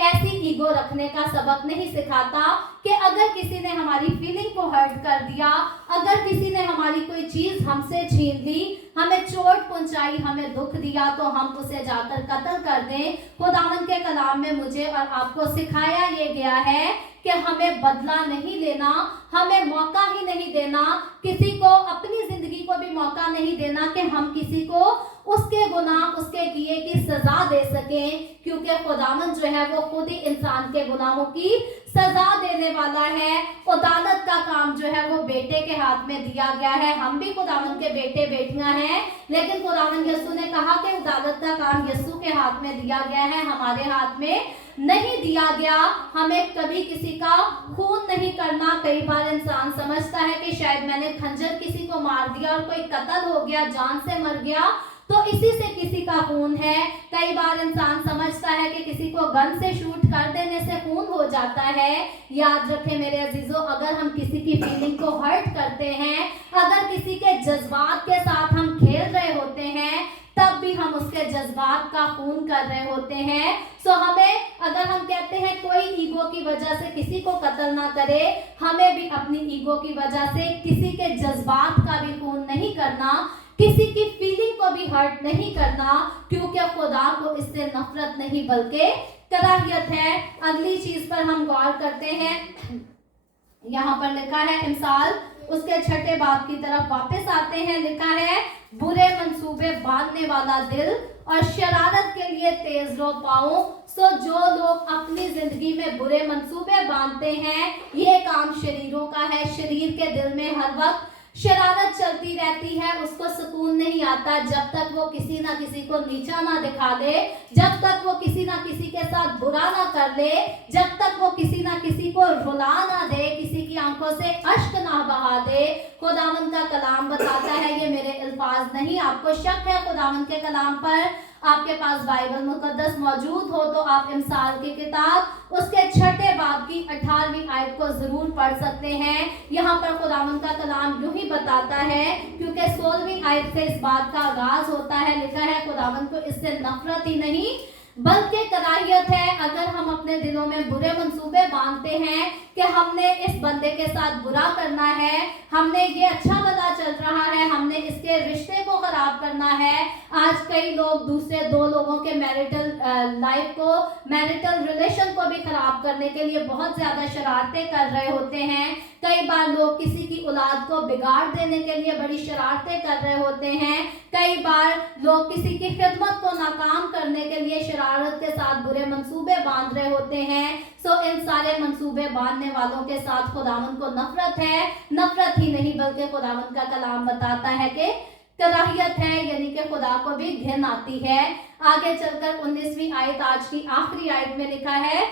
ऐसी ईगो रखने का सबक नहीं सिखाता कि अगर किसी ने हमारी फीलिंग को हर्ट कर दिया, अगर किसी ने हमारी कोई चीज हमसे छीन ली, हमें चोट पहुंचाई, हमें दुख दिया, तो हम उसे जाकर कत्ल कर दें। खुदावंद के कलाम में मुझे और आपको सिखाया ये गया है कि हमें बदला नहीं लेना, हमें मौका ही नहीं देना, किसी को अपनी जिंदगी को भी मौका नहीं देना कि हम किसी को उसके गुनाह, उसके किए की सजा दे सकें, क्योंकि खुदावंद जो है वो खुद ही इंसान के गुनाहों की सजा देने वाला है। अदालत का काम जो है वो बेटे के हाथ में दिया गया है। हम भी खुदावंद के बेटे बेटियां हैं, लेकिन खुदावंद यीशु ने कहा कि अदालत का काम यीशु के हाथ में दिया गया है, हमारे हाथ में नहीं दिया गया। हमें कभी किसी का खून नहीं करना। कई बार इंसान समझता है कि शायद मैंने खंजर किसी को मार दिया और कोई कत्ल हो गया, जान से मर गया, तो इसी से किसी का खून है। कई बार इंसान समझता है कि किसी को गन से शूट कर देने से खून हो जाता है। याद रखें मेरे अजीजों, अगर हम किसी की फीलिंग को हर्ट करते हैं, अगर किसी के जज्बात के साथ हम खेल रहे होते हैं, तब भी हम उसके जज्बात का खून कर रहे होते हैं। सो हमें, अगर हम कहते हैं कोई ईगो की वजह से किसी को कत्ल ना करे, हमें भी अपनी ईगो की वजह से किसी के जज्बात का भी खून नहीं करना, किसी की फीलिंग को भी हर्ट नहीं करना, क्योंकि खुदा को इससे नफरत नहीं बल्कि कराहियत है। अगली चीज पर हम गौर करते हैं, यहाँ पर लिखा है इमसाल उसके छठे बाब की तरफ वापस आते हैं। लिखा है बुरे मंसूबे बांधने वाला दिल और शरारत के लिए तेज रो पाऊं। सो जो लोग अपनी जिंदगी में बुरे मंसूबे बांधते हैं, ये काम शरीरों का है। शरीर के दिल में हर वक्त शरारत चलती रहती है, उसको सुकून नहीं आता जब तक वो किसी ना किसी को नीचा ना दिखा दे, जब तक वो किसी ना किसी के साथ बुरा ना कर ले, जब तक वो किसी ना किसी को रुला ना दे, किसी की आंखों से अश्क ना बहा दे। खुदावंद का कलाम बताता है, ये मेरे अल्फाज नहीं। आपको शक है खुदावंद के कलाम पर, आपके पास बाइबल मुकद्दस मौजूद हो तो आप इमसाल की किताब उसके 6 बाब की 18वीं आयत को जरूर पढ़ सकते हैं। यहाँ पर खुदावंद का कलाम यूं ही बताता है, क्योंकि 16वीं आयत से इस बात का आगाज होता है। लिखा है खुदावंद को इससे नफरत ही नहीं बल्कि कराहियत है। अगर हम अपने दिलों में बुरे मंसूबे बांधते हैं कि हमने इस बंदे के साथ बुरा करना है, हमने ये अच्छा भला चल रहा है, हमने इसके रिश्ते को खराब करना है। आज कई लोग दूसरे 2 लोगों के मैरिटल लाइफ को, मैरिटल रिलेशन को भी खराब करने के लिए बहुत ज्यादा शरारतें कर रहे होते हैं। कई बार लोग किसी की औलाद को बिगाड़ देने के लिए बड़ी शरारतें कर रहे होते हैं। कई बार लोग किसी की खिदमत को नाकाम करने के लिए शरारत के साथ बुरे मंसूबे बांध रहे होते हैं। सो इन सारे मंसूबे बांधने वालों के साथ खुदावंद को नफरत है। नफरत ही नहीं बल्कि खुदावंद का कलाम बताता है कि कराहियत है, यानी कि खुदा को भी घिन आती है। आगे चलकर 19वीं आयत, आज की आखिरी आयत में लिखा है,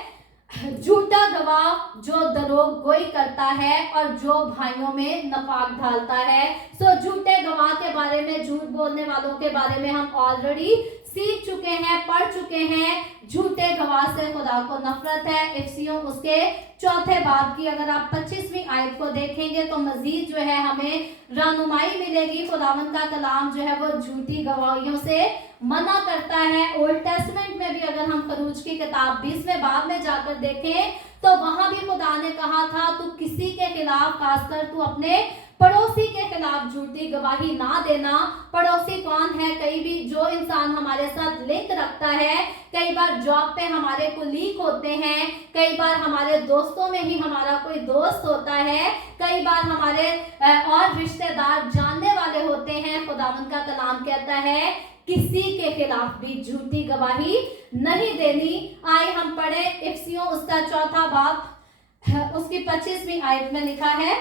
झूठा गवाह जो दरोग गोई करता है और जो भाइयों में नफाक ढालता है। सो झूठे गवाह के बारे में, झूठ बोलने वालों के बारे में हम ऑलरेडी सीख चुके हैं, पढ़ चुके हैं। झूठे गवाह से खुदा को नफरत है। इफिसियों उसके 4 बाब की अगर आप 25वीं आयत को देखेंगे तो मजीद जो है हमें रहनुमाई मिलेगी। खुदावंद का कलाम जो है वो झूठी गवाहियों से मना करता है। ओल्ड टेस्टमेंट में भी अगर हम खरूज की किताब 20वें बाब में जाकर देखें तो वहां भी खुदा ने कहा था, तू किसी के खिलाफ, खासकर तू अपने पड़ोसी के खिलाफ झूठी गवाही ना देना। पड़ोसी कौन है? कई भी जो इंसान हमारे साथ लिंक रखता है, कई बार जॉब पे हमारे कुलीग होते हैं, कई बार हमारे दोस्तों में ही हमारा कोई दोस्त होता है, कई बार हमारे और रिश्तेदार जानने वाले होते हैं। खुदावंद का कलाम कहता है किसी के खिलाफ भी झूठी गवाही नहीं देनी। आए हम पढ़े इफिसियों उसका 4 बाब उसकी 25वीं आयत में लिखा है,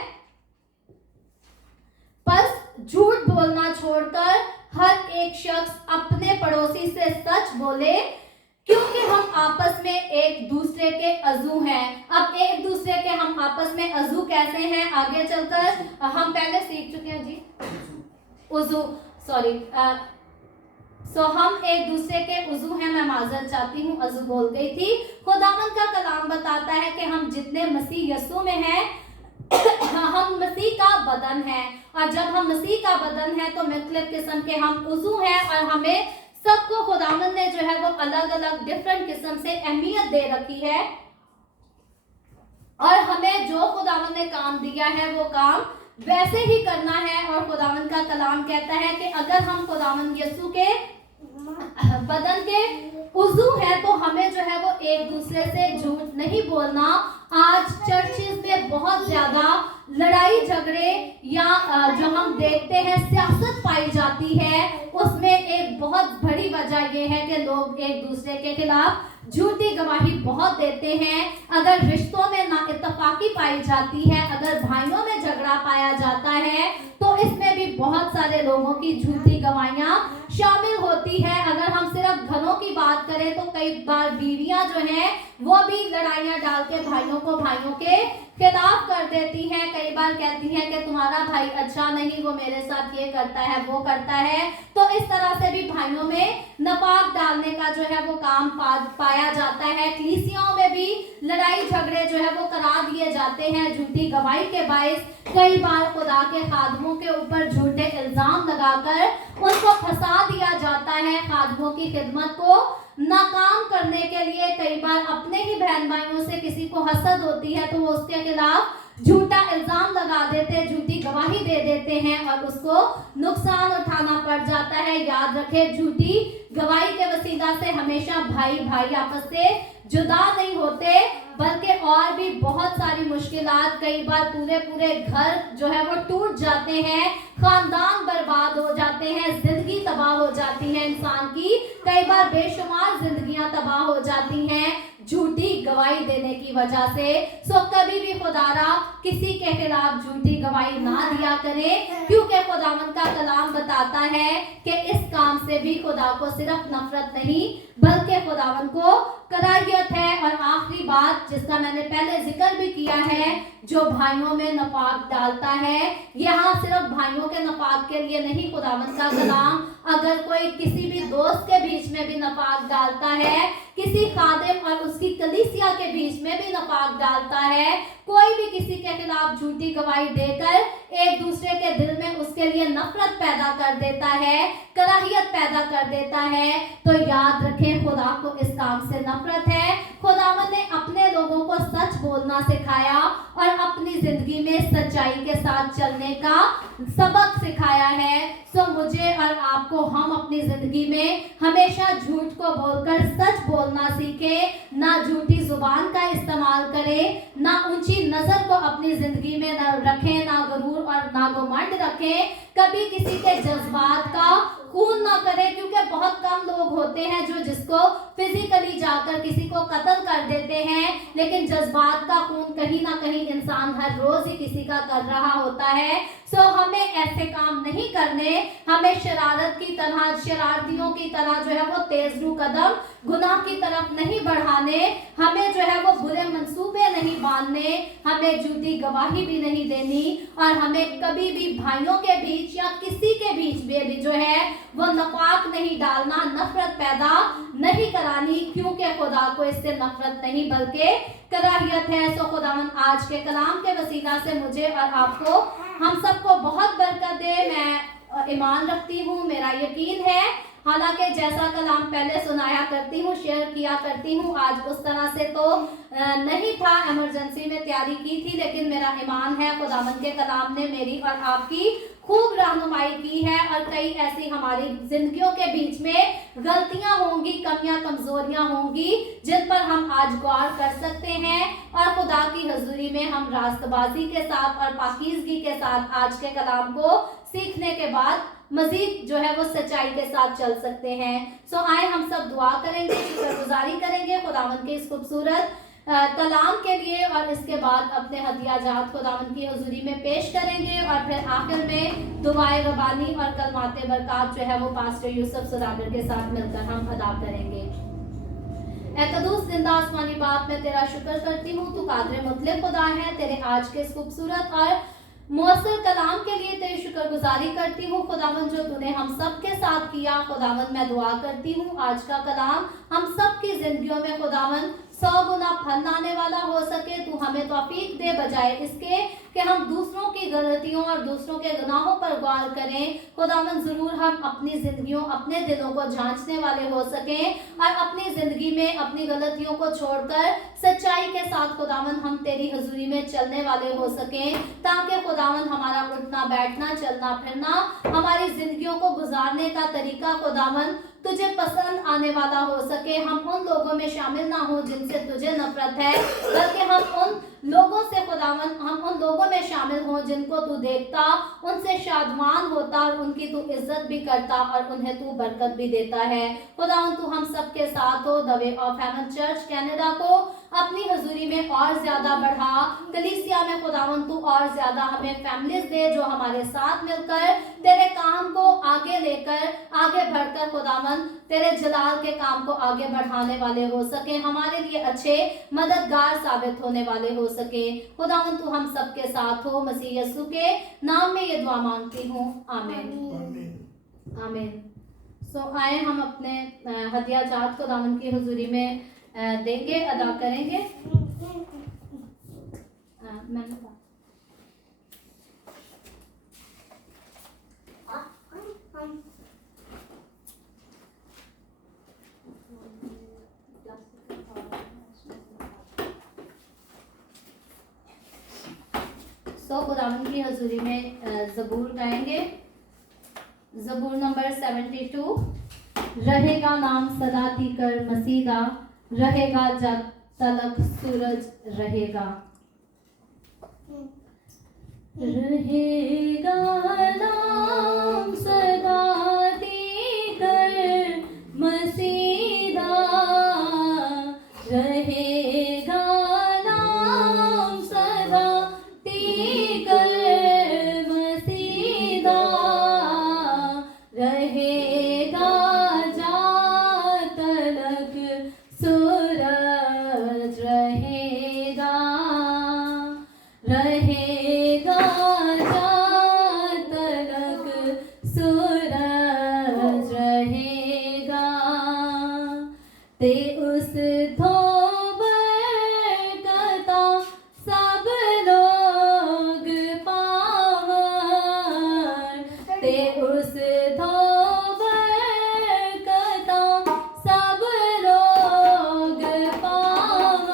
बस झूठ बोलना छोड़कर हर एक शख्स अपने पड़ोसी से सच बोले, क्योंकि हम आपस में एक दूसरे के अज़ू हैं। अब एक दूसरे के हम आपस में अज़ू कैसे हैं आगे चलकर हम पहले सीख चुके हैं जी, उज़ू, सॉरी, हम एक दूसरे के उज़ू हैं। मैं माजरत चाहती हूँ, अज़ू बोल गई थी। खुदावंद का कलाम बताता है कि हम जितने मसीह यीशु में हैं हम मसीह का बदन है, और जब हम मसीह का बदन है तो मुख्तलिफ किस्म के हम उज़ू हैं, और हमें सबको खुदावंद ने जो है वो अलग अलग डिफरेंट किस्म से अहमियत दे रखी है, और हमें जो खुदावंद ने काम दिया है वो काम वैसे ही करना है। और खुदावंद का कलाम कहता है कि अगर हम खुदावंद यीशु के बदन के उज़ू है तो हमें जो है वो एक दूसरे से झूठ नहीं बोलना। आज चर्चेस में बहुत ज्यादा लड़ाई झगड़े या जो हम देखते हैं सियासत पाई जाती है, उसमें एक बहुत बड़ी वजह यह है कि लोग एक दूसरे के खिलाफ झूठी गवाही बहुत देते हैं। अगर रिश्तों में नाइत्तेफाकी पाई जाती है, अगर भाइयों में झगड़ा पाया जाता है, तो इसमें भी बहुत सारे लोगों की झूठी गवाहियां शामिल होती है। अगर हम सिर्फ घरों की बात करें तो कई बार बीवियां जो हैं वो भी लड़ाइयां डाल के भाइयों को भाइयों के खिलाफ कर देती हैं। कई बार कहती हैं कि तुम्हारा भाई अच्छा नहीं, वो मेरे साथ ये करता है वो करता है। तो इस तरह से भी भाइयों में नफाक डालने का जो है वो काम पाया जाता है। कलीसियाओं में भी लड़ाई झगड़े जो है वो करा दिए जाते हैं झूठी गवाही के बायस। कई बार खुदा के खादमों के ऊपर झूठे इल्जाम लगाकर उनको फंसा दिया जाता है। खादमों की खिदमत को नाकाम करने के लिए कई बार अपने ही बहन भाइयों से किसी को हसद होती है तो वो उसके खिलाफ झूठा इल्जाम लगा देते, झूठी गवाही दे देते हैं और उसको नुकसान उठाना पड़ जाता है। याद रखें, झूठी गवाही के वसीला से हमेशा भाई भाई आपस से जुदा नहीं होते, बल्कि और भी बहुत सारी मुश्किलात, कई बार पूरे पूरे घर जो है वो टूट जाते हैं, खानदान बर्बाद हो जाते हैं, जिंदगी तबाह हो जाती है इंसान की, कई बार बेशुमार जिंदगियां तबाह हो जाती हैं झूठी गवाही देने की वजह से। सो कभी भी खुदारा किसी के खिलाफ झूठी गवाही ना दिया करें, क्योंकि खुदावन का कलाम बताता है कि इस काम से भी खुदा को सिर्फ नफरत नहीं बल्कि खुदावन को कराहियत है। और आखिरी बात जिसका मैंने पहले जिक्र भी किया है, जो भाइयों में नफाक डालता है, यहाँ सिर्फ भाइयों के नफाक के लिए नहीं खुदावन का कलाम, अगर कोई किसी भी दोस्त के बीच में भी नफाक डालता है, किसी खादिम और उसकी कलीसिया के बीच में भी नफाक डालता है, कोई भी किसी के खिलाफ झूठी गवाही देकर एक दूसरे के दिल में उसके लिए नफरत पैदा कर देता है, कराहियत पैदा कर देता है, तो याद रखें खुदा को इस काम से नफरत है। खुदावन ने अपने लोगों को सच बोलना सिखाया और अपनी जिंदगी में सच्चाई के साथ चलने का सबक सिखाया है। सो मुझे और आपको हम अपनी जिंदगी में हमेशा झूठ को बोलकर सच बोलना सीखें, ना झूठी जुबान का इस्तेमाल करें, ना ऊंची नजर को अपनी जिंदगी में न रखें, ना गरूर और ना घमंड रखें, कभी किसी के जज्बात का खून ना करें, क्योंकि बहुत कम लोग होते हैं जो जिसको फिजिकली जाकर किसी को कत्ल कर देते हैं, लेकिन जज्बात का खून कहीं ना कहीं इंसान हर रोज ही किसी का कर रहा होता है। सो हमें ऐसे काम नहीं करने, हमें शरारत की तरह, शरारतियों की तरह जो है वो तेज रू कदम गुनाह की तरफ नहीं बढ़ाने, हमें जो है वो बुरे मंसूबे नहीं बांधने, हमें झूठी गवाही भी नहीं देनी, और हमें कभी भी भाइयों के बीच या किसी के बीच भी जो है वो नफाक नहीं डालना, नफरत पैदा नहीं करानी, क्योंकि खुदा को इससे नफरत नहीं बल्कि कराहियत है। सो खुदावन आज के कलाम के वसीला से मुझे और आपको, हम सबको बहुत बरकत दे। मैं ईमान रखती हूँ, मेरा यकीन है, हालांकि जैसा कलाम पहले सुनाया करती हूँ, शेयर किया करती हूँ, आज उस तरह से तो नहीं था, इमरजेंसी में तैयारी की थी, लेकिन मेरा ईमान है खुदावन के कलाम ने मेरी और आपकी खूब रहनुमाई की है। और कई ऐसी हमारी जिंदगियों के बीच में गलतियां होंगी, कमियां कमजोरियां होंगी, जिन पर हम आज गौर कर सकते हैं और खुदा की हजूरी में हम रास्तबाजी के साथ और पाकीज़गी के साथ आज के कलाम को सीखने के बाद मजीद जो है वो सच्चाई के साथ चल सकते हैं। सो आए हम सब दुआ करेंगे, शुक्रगुजारी करेंगे खुदावन के इस खूबसूरत कलाम के लिए, और इसके बाद अपने हदिया जात खुदावन की हुजूरी में पेश करेंगे, और फिर आखिर में दुआए रबानी और कलमाते बरकत जो है वो पास्टर यूसुफ सदागर के साथ मिलकर हम अदा करेंगे। ऐ कदूस जिंदा आसमानी बाप, मैं तेरा शुक्र करती हूँ, तू कादर मुतलक खुदा है। तेरे आज के इस खूबसूरत और मौसर कलाम के लिए तेरी शुक्रगुजारी करती हूँ खुदावन, जो तूने हम सब के साथ किया। खुदावन मैं दुआ करती हूँ आज का कलाम हम सब की जिंदगियों में खुदावन 100 गुना फल लाने वाला हो सके। तू हमें तौफीक दे, बजाय इसके कि हम दूसरों की गलतियों और दूसरों के गुनाहों पर गौर करें। खुदावन जरूर हम अपनी जिंदगियों, अपने दिलों को जांचने वाले हो सकें और अपनी जिंदगी में अपनी गलतियों को छोड़कर सच्चाई के साथ खुदावन हम तेरी हजूरी में चलने वाले हो सकें, ताकि खुदावन हमारा उठना बैठना, चलना फिरना, हमारी जिंदगियों को गुजारने का तरीका खुदावन तुझे पसंद आने वाला हो सके। हम उन लोगों में शामिल ना हो जिनसे तुझे नफरत है, बल्कि हम उन लोगों से खुदावन, हम उन लोगों में शामिल हो जिनको तू देखता, उनसे शादमान होता और उनकी तू इज्जत भी करता और उन्हें तू बरकत भी देता है। खुदावन तू हम सब के साथ हो। The way of haven church Canada को अपनी हजूरी में और ज्यादा बढ़ा। कलीसिया में खुदावन तू और ज्यादा हमें फैमिलीज दे जो हमारे साथ मिलकर तेरे काम को आगे लेकर, आगे बढ़कर खुदावन तेरे जलाल के काम को आगे बढ़ाने वाले हो सके, हमारे लिए अच्छे मददगार साबित होने वाले हो सके। खुदावन तू हम सब के साथ हो। मसीह यीशु के नाम में ये दुआ मांगती हूँ, आमीन आमीन। सो आए हम अपने हदिया जात खुदावन की हुजूरी में देंगे, अदा करेंगे। सो खुदावन की हजूरी में ज़बूर गाएंगे। ज़बूर नंबर 72। रहेगा नाम सदा तीकर मसीदा, रहेगा जब तलक सूरज रहेगा। रहेगा नाम सदा तीकर मसीदा, रहेगा ते उस धोबर कता सब लोग पावन, ते उस धोबर कता सब लोग पावन,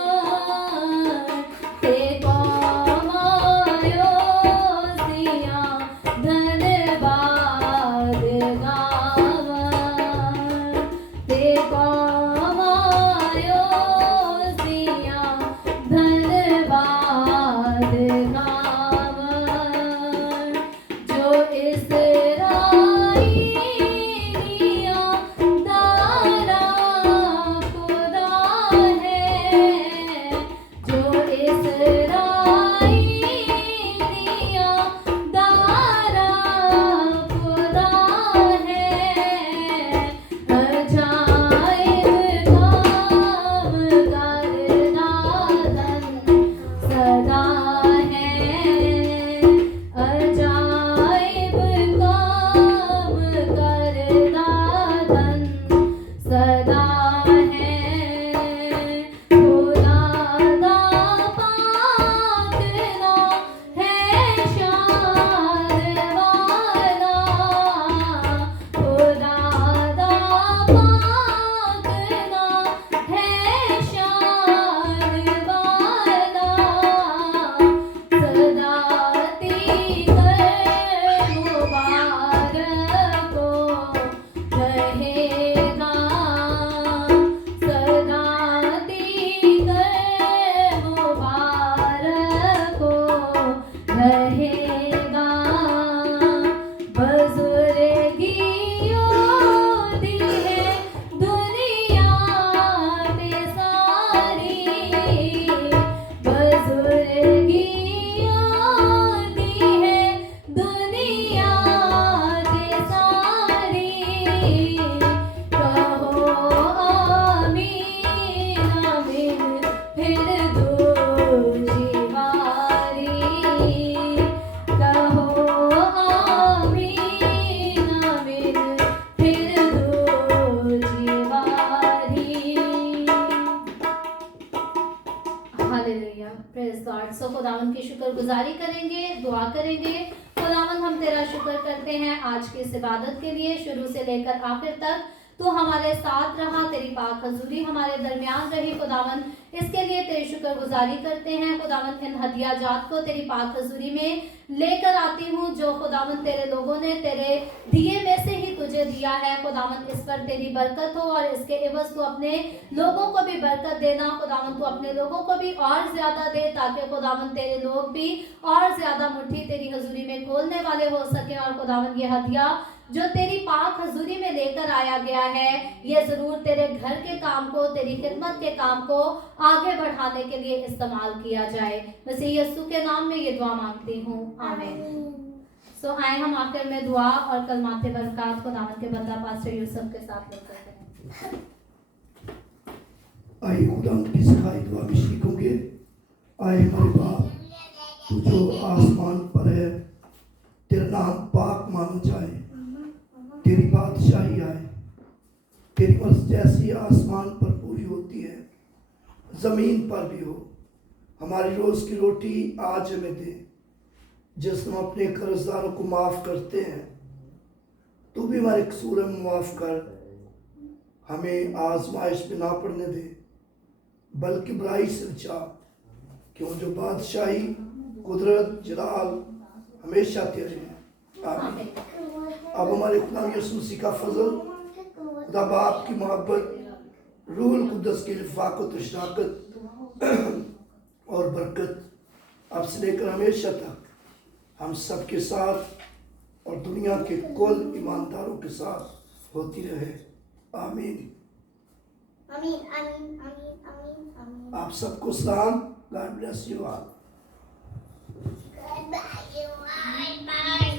ते कमायो सिया धन्यवाद गावन, ते कमायो सिया धन्यवाद गावन, जो इसराइलिया दारा खुदा है, जो इसराइलिया दारा खुदा है, अजाइब काम करता धन सदा है, अजाइब काम करता धन सदा है, खुदा दा पाक ना है शान वाला, खुदा दा पाक ना है शान वाला, सदा तीकर मुबारक को रहेगा, सदा तीकर मुबारक को रहेगा, बुजुर्गियों दी है दुनिया पे सारी, बुजुर्गियों दी है दुनिया पे सारी, कहो आमीन आमीन फिर दूजी बारी, कहो आमीन आमीन फिर दूजी बारी। Hallelujah, praise God. सो खुदावन की शुक्रगुजारी करेंगे, दुआ करेंगे। खुदावन हम तेरा शुक्र करते हैं आज की इस इबादत के लिए, शुरू से लेकर आखिर तक तू हमारे साथ रहा, तेरी पाक हजूरी हमारे दरमियान रही। खुदावन इसके लिए तेरी शुक्रगुजारी करते हैं। खुदावन इन हदिया जात को तेरी पाक हजूरी में लेकर आती हूँ, जो खुदावन तेरे लोगों ने तेरे दिए में से ही तुझे दिया है। खुदावन इस पर तेरी बरकत हो और इसके एवज तू अपने लोगों को भी बरकत देना। खुदावन तू अपने लोगों को भी और ज्यादा दे, ताकि खुदावन तेरे लोग भी और ज्यादा मुट्ठी तेरी हजूरी में खोलने वाले हो सके। और खुदावन ये हदिया जो तेरी पाक हजूरी में लेकर आया गया है, ये जरूर तेरे घर के काम को, तेरी खिदमत के काम को आगे बढ़ाने के लिए इस्तेमाल किया जाए। मसीह यीशु के नाम में ये दुआ मांगती हूँ, आमीन। सो आए हम आखिर में दुआ और कलमाते बरकत खुदावंद के बंदा पास्टर यूसुफ के साथ लोग करते हैं। आइए खुदावंद की सिखाई दुआ भी सीखोगे। आए हमारे बाप, तू जो आसमान पर है, तेरा नाम पाक माना जाए, तेरी बादशाही आए, तेरी मर्जी जैसी आसमान पर पूरी होती है जमीन पर भी हो। हमारी रोज की रोटी आज हमें दे, जिस हम अपने कर्जदारों को माफ करते हैं, तू भी हमारे कसूर में माफ कर। हमें आजमाइश में ना पड़ने दे, बल्कि बुराई से बचा, क्यों जो बादशाही, कुदरत, जलाल हमेशा तेरे हैं, आमीन। अब हमारे खुदा यीशु मसीह का फजल, खुदा बाप की मोहब्बत, रूहुल कुद्दस की रिफाकत, शराकत और बरकत अब से लेकर हमेशा तक हम सब के साथ और दुनिया के कुल ईमानदारों के साथ होती रहे, आमीन। आमीन आमीन आमीन आमीन आमीन। आप सबको सलाम, God bless you all. Goodbye, you. Bye bye.